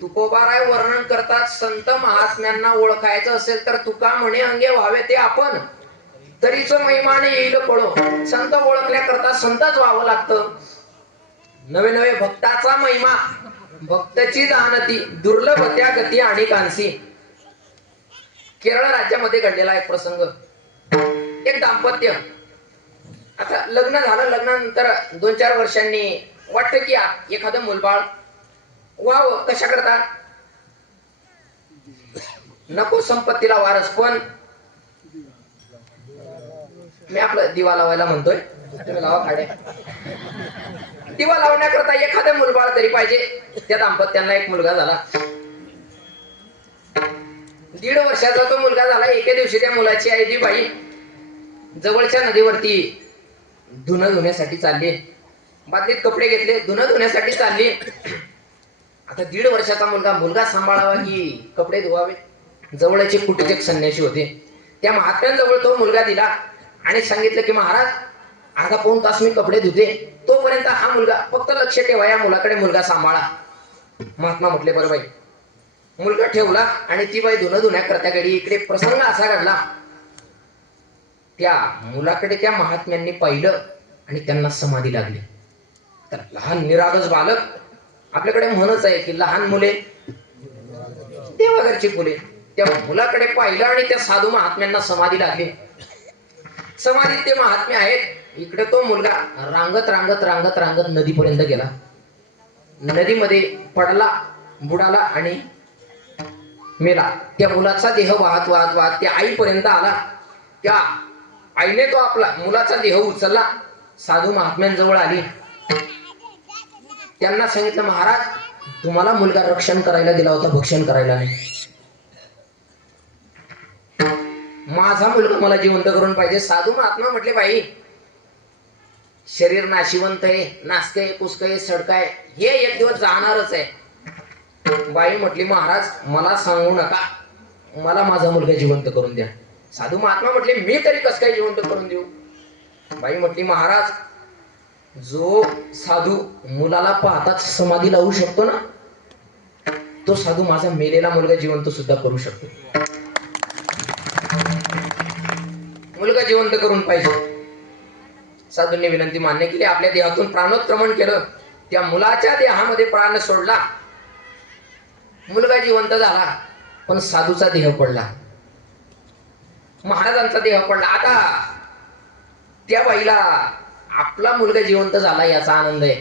तुकोबाराय वर्णन करतात संत महात्म्यांना ओळखायचं असेल तर तुका म्हणे अंगे व्हावे ते आपण, तरीच महिमाने येईल पळो. संत ओळखल्याकरता संतच व्हावं लागतं. नवे नवे भक्ताचा महिमा, भक्ताची जाणती दुर्लभ त्या गती आणि कांसी. केरळ राज्यामध्ये घडलेला एक प्रसंग. एक दाम्पत्य आता लग्न झालं, लग्नानंतर 2-4 वर्षांनी वाटतं की एखादं मुलबाळ व्हावं. कशा करता? नको संपत्तीला वारस, पण मी आपलं दिवा लावायला म्हणतोय, तुम्ही लावा खाडे. दिवा लावण्याकरता एखादं मुलबाळ तरी पाहिजे. त्या दाम्पत्यांना एक मुलगा झाला. 1.5 वर्षाचा तो मुलगा झाला. एके दिवशी त्या मुलाची आई ती बाई जवळच्या नदीवरती धुणं धुण्यासाठी चालली. बादलीत कपडे घेतले, धुणं धुण्यासाठी चालली. आता 1.5 वर्षाचा मुलगा सांभाळावा की कपडे धुवावे? जवळचे कुटीचे संन्यासी होते. त्या महात्म्यांजवळ तो मुलगा दिला आणि सांगितलं की महाराज अर्धा पाऊण तास मी कपडे धुते, तोपर्यंत हा मुलगा फक्त लक्ष ठेवा, या मुलाकडे मुलगा सांभाळा. महात्मा म्हटले बरं बाई. मुलगा ठेवला आणि ती बाई धुणं धुण्याकरता गेली. इकडे प्रसंग असा घडला, त्या मुलाकडे त्या महात्म्यांनी पाहिलं आणि त्यांना समाधी लागली. तर लहान निरागस बालक, आपल्याकडे म्हणच आहे की लहान मुले देवाघरची फुले. त्या मुलाकडे पाहिलं आणि त्या साधू महात्म्यांना समाधी लागली. समाधीत ते महात्मे आहेत. इकडे तो मुलगा रांगत रांगत रांगत रांगत नदीपर्यंत गेला. नदीमध्ये पडला, बुडाला आणि मेला. त्या मुलाचा देह वाहत वाहत वाहत त्या आईपर्यंत आला. त्या आईने तो आपला मुलाचा देह उचलला, साधू महात्म्यांजवळ आली. त्यांना सांगितलं, महाराज तुम्हाला मुलगा रक्षण करायला दिला होता, भक्षण करायला नाही. माझा मुलगा मला जिवंत करून पाहिजे. साधू महात्मा म्हटले, बाई शरीर नाशिवंत आहे, नासकय पुसकय सडकाय, हे एक दिवस जाणारच आहे. बाई म्हटली, महाराज मला सांगू नका, मला माझा मुलगा जिवंत करून द्या. साधू महात्मा म्हटले, मी तरी कसं काय जिवंत करून देऊ. बाई म्हटली, महाराज जो साधू मुलाला पाहताच समाधी लावू शकतो ना, तो साधू माझा मेलेला मुलगा जिवंत सुद्धा करू शकतो. मुलगा जिवंत करून पाहिजे. साधूंनी विनंती मान्य केली. आपल्या देहातून प्राणोत्क्रमण केलं. त्या मुलाच्या देहामध्ये प्राण सोडला. मुलगा जिवंत झाला, पण साधूचा देह पडला, महाराजांचा देह पडला. आता त्या बाईला आपला मुलगा जिवंत झाला याचा आनंद आहे,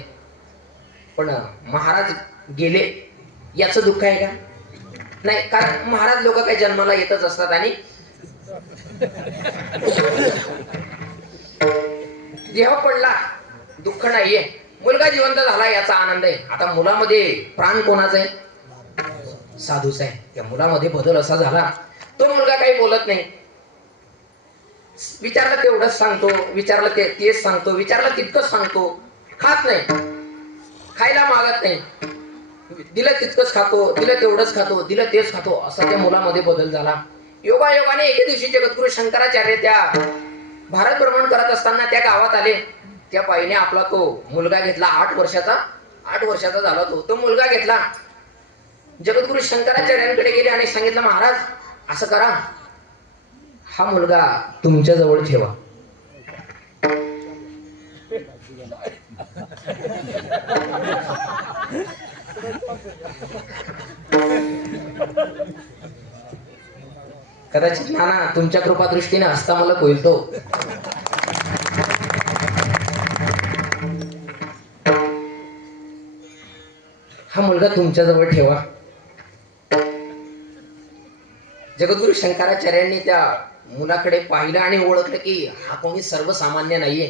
पण महाराज गेले याचं दुःख आहे का? नाही, कारण महाराज लोक काही जन्माला येतच असतात आणि देह पडला, दुःख नाहीये. मुलगा जिवंत झाला याचा आनंद आहे. आता मुलामध्ये प्राण कोणाचा आहे? साधूचा आहे. त्या मुलामध्ये बदल असा झाला, तो मुलगा काही बोलत नाही. विचारलं तेवढंच सांगतो, विचारलं तेच सांगतो, विचारलं तितकंच सांगतो. खात नाही, खायला मागत नाही. दिलं तितकंच खातो, दिलं तेवढंच खातो, दिलं तेच खातो. असा त्या मुलामध्ये बदल झाला. योगायोगाने एके दिवशी जगद्गुरु शंकराचार्य त्या भारत भ्रमण करत असताना त्या गावात आले. त्या बाईने आपला तो मुलगा घेतला, 8 वर्षाचा झाला तो मुलगा घेतला. जगद्गुरु शंकराचार्यांकडे गेले आणि सांगितलं, महाराज असं करा, हा मुलगा तुमच्या जवळ ठेवा. कदाचित नाना तुमच्या कृपा दृष्टीने हसता मला होईल तो. हा मुलगा तुमच्या जवळ ठेवा. जगद्गुरु शंकराचार्यांनी त्या मुलाकडे पाहिलं आणि ओळखलं की हा कोणी सर्वसामान्य नाहीये.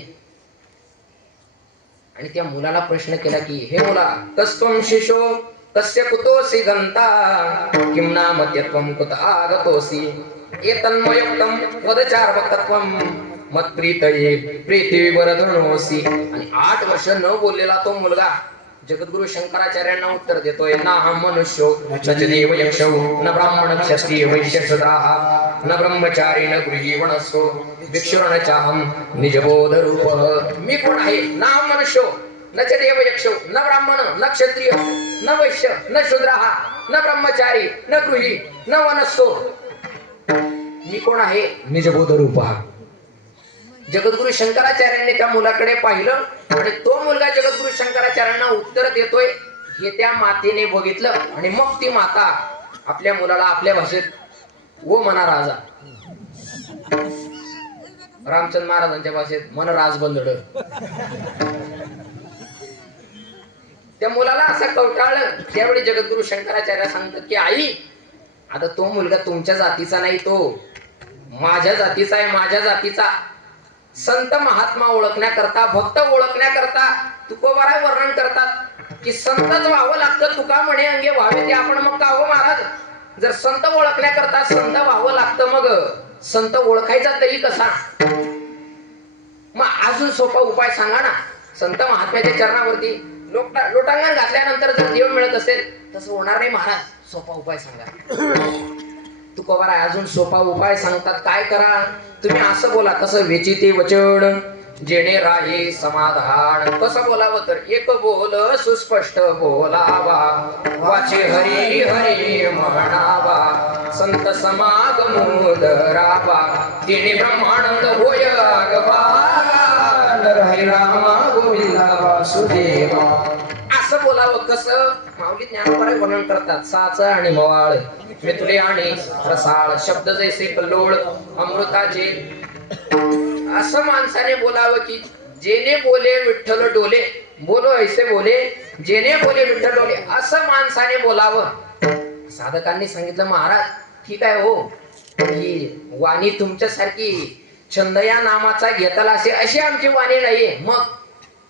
आणि त्या मुलाला प्रश्न केला की, हे मुला, कस्त्वं शिशो कस्य कुतोसि गंता किं नाम त्यत्वं कुत आगतोसि एतन्मयुक्तं वदचार्वकत्वं मत्प्रीतये प्रीतिविवरधनोसि. आणि 8 वर्ष न बोललेला तो मुलगा जगद्गुरु शंकराचार्यांना उत्तर देतोय, ना हम मनुष्यो न च देव यक्षो न ब्राह्मण क्षत्रिय वैश्य शूद्राः न ब्रह्मचारी न गृही वनस्सो भिक्षुर्न चाहं निजबोध रूपः. मी कोण आहे? ना हम मनुष्यो न च देव यक्षो न ब्राह्मण न क्षत्रिय न वैश्य न शूद्राः न ब्रह्मचारी न गृही न वनस्सो. मी कोण आहे? निजबोध रूपः. जगद्गुरु शंकराचार्यांनी त्या मुलाकडे पाहिलं आणि तो मुलगा जगद्गुरु शंकराचार्यांना उत्तर देतोय हे त्या मातेने बघितलं. आणि मग ती माता आपल्या मुलाला आपल्या भाषेत वो म्हणा राजा, रामचंद्र महाराजांच्या भाषेत मन राज बंदड. त्या मुलाला असं कवटाळलं. त्यावेळी जगद्गुरु शंकराचार्य सांगतात की, आई आता तो मुलगा तुमच्या जातीचा नाही, तो माझ्या जातीचा आहे, माझ्या जातीचा. संत महात्मा ओळखण्याकरता, भक्त ओळखण्याकरता तुकोबाराय वर्णन करतात की संतच व्हावं लागतं. तुका म्हणे अंगे व्हावे ते आपण मग का हो महाराज. जर संत ओळखण्याकरता संत व्हावं लागतं, मग संत ओळखायचा तरी कसा? मग अजून सोपा उपाय सांगा ना. संत महात्म्याच्या चरणावरती लोटांगण घातल्यानंतर जर देव मिळत असेल तसं होणार नाही महाराज, सोपा उपाय सांगा. तुकोबाराय अजून सोपा उपाय सांगतात. काय करा तुम्ही? असं बोला, कसं वेचिते वचन जेणे राही समाधान. कसं बोलावं तर, एक बोल सुस्पष्ट बोलावा, वाचे हरी हरी म्हणावा, संत समागम धरावा, तिने ब्रह्मानंद होय हरी रामा गोविंदा वासुदेवा. असं बोलावं. कसं? माऊली ज्ञानोबाराय वर्णन करतात. साच आणि मवाळ मिथुले आणि रसाळ शब्द जैसे कल्लोळ अमृताचे. असं माणसाने बोलावं की जेने बोले विठ्ठल डोले, बोलो ऐसे बोले जेने बोले विठ्ठल डोले असं माणसाने बोलावं. साधकांनी सांगितलं महाराज ठीक आहे हो, ही वाणी तुमच्यासारखी छंदया नामाचा घेताला अशी आमची वाणी नाहीये. मग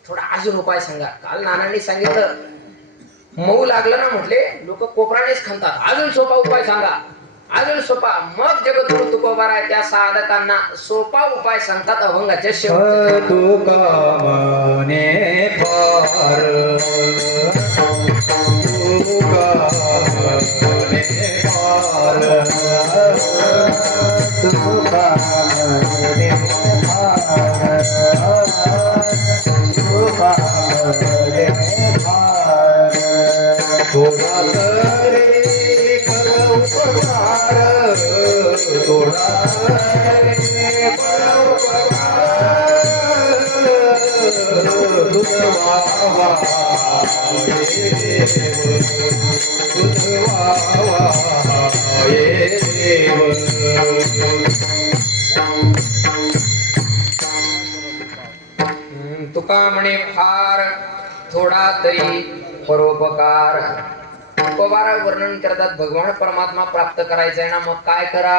थोडा अजून उपाय सांगा. काल नानांनी सांगितलं मऊ लागलं ना म्हटले लोक कोपरानेच खातात, अजून सोपा उपाय सांगा, अजून सोपा. मग जगद्गुरु तुकोबाराय त्या साधकांना सोपा उपाय सांगतात अभंगाच्या शेवटी. तुका म्हणे फार तुका म्हणे फार तुका म्हणे फार तुका म्हणे फार थोडा तरी कर उपकार थोडा तरी कर उपकार तुझ वावा ये देव तुझ वावा ये देव. तुका म्हणे फार थोडा तरी परोपकार. तुकोबारा वर्णन करतात भगवान परमात्मा प्राप्त करायचा आहे ना, मग काय करा,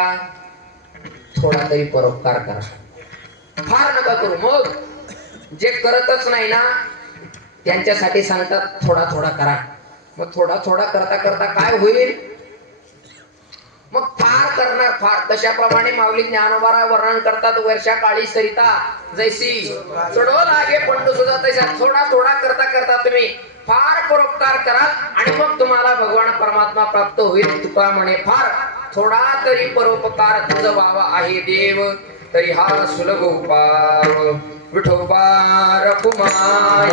थोडा तरी परोपकार करा, फार नका करू. मग जे करतच नाही ना त्यांच्यासाठी सांगतात थोडा थोडा करा. मग थोडा थोडा करता करता काय होईल, मग फार करणार फार. तशाप्रमाणे माऊली ज्ञानोबारा वर्णन करतात वर्षा काळी सरिता जैसी चढो लागे पंडू सुद्धा तशा थोडा थोडा करता करता तुम्ही फार परोपकार कराल आणि मग तुम्हाला भगवान परमात्मा प्राप्त होईल. तुका म्हणे फार थोडा तरी परोपकार तुझ व्हावा आहे देव, तरी हा सुलभ उपाय विठोबा रखुमाय.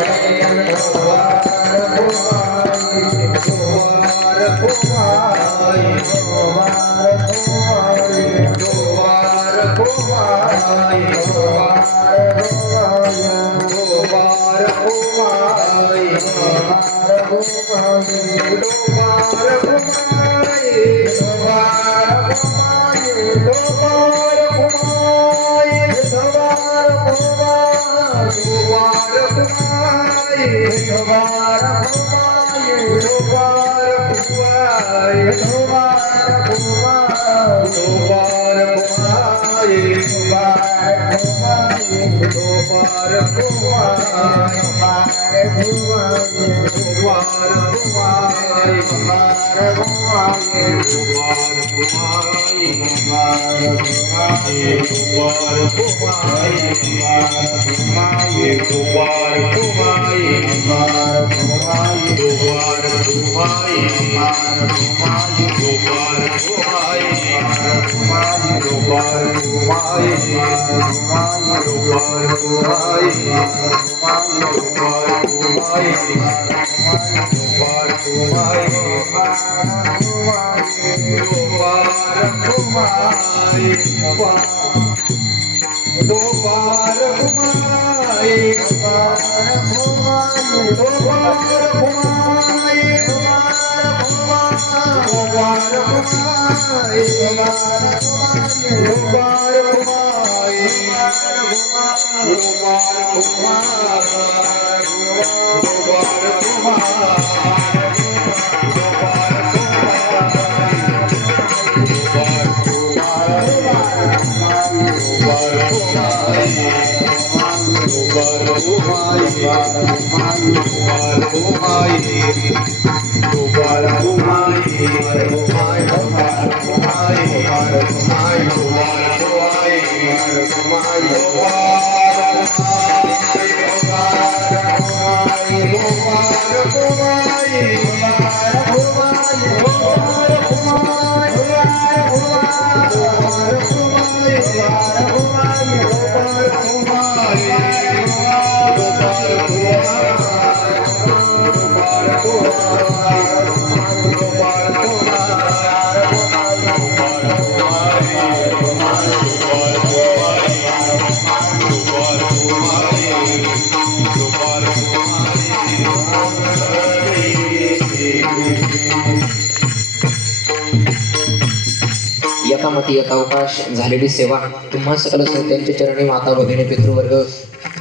यथामती यथावकाश झालेली सेवा तुम्हा सकल संतांच्या चरणी, माता भगिनी पितृवर्ग,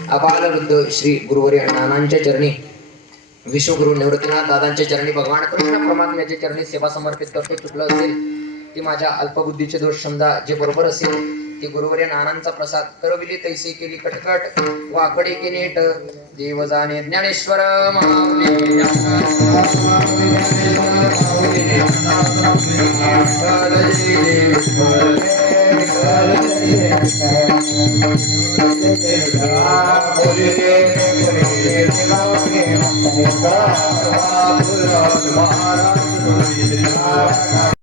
अबाल वृद्ध श्री गुरुवरी नानांच्या चरणी विश्वगुरु निवृत्तीनाथ दादांच्या चरणी भगवान कृष्ण परमात्म्याच्या चरणी सेवा समर्पित करतो. चुकलं असेल ती माझ्या अल्पबुद्धीचे दोष समजा. जे बरोबर असेल ती गुरुवर्य नानांचा प्रसाद. करविली तैसे केली कटकट वाकडे की नीट देव जाणे ज्ञानेश्वर महाराज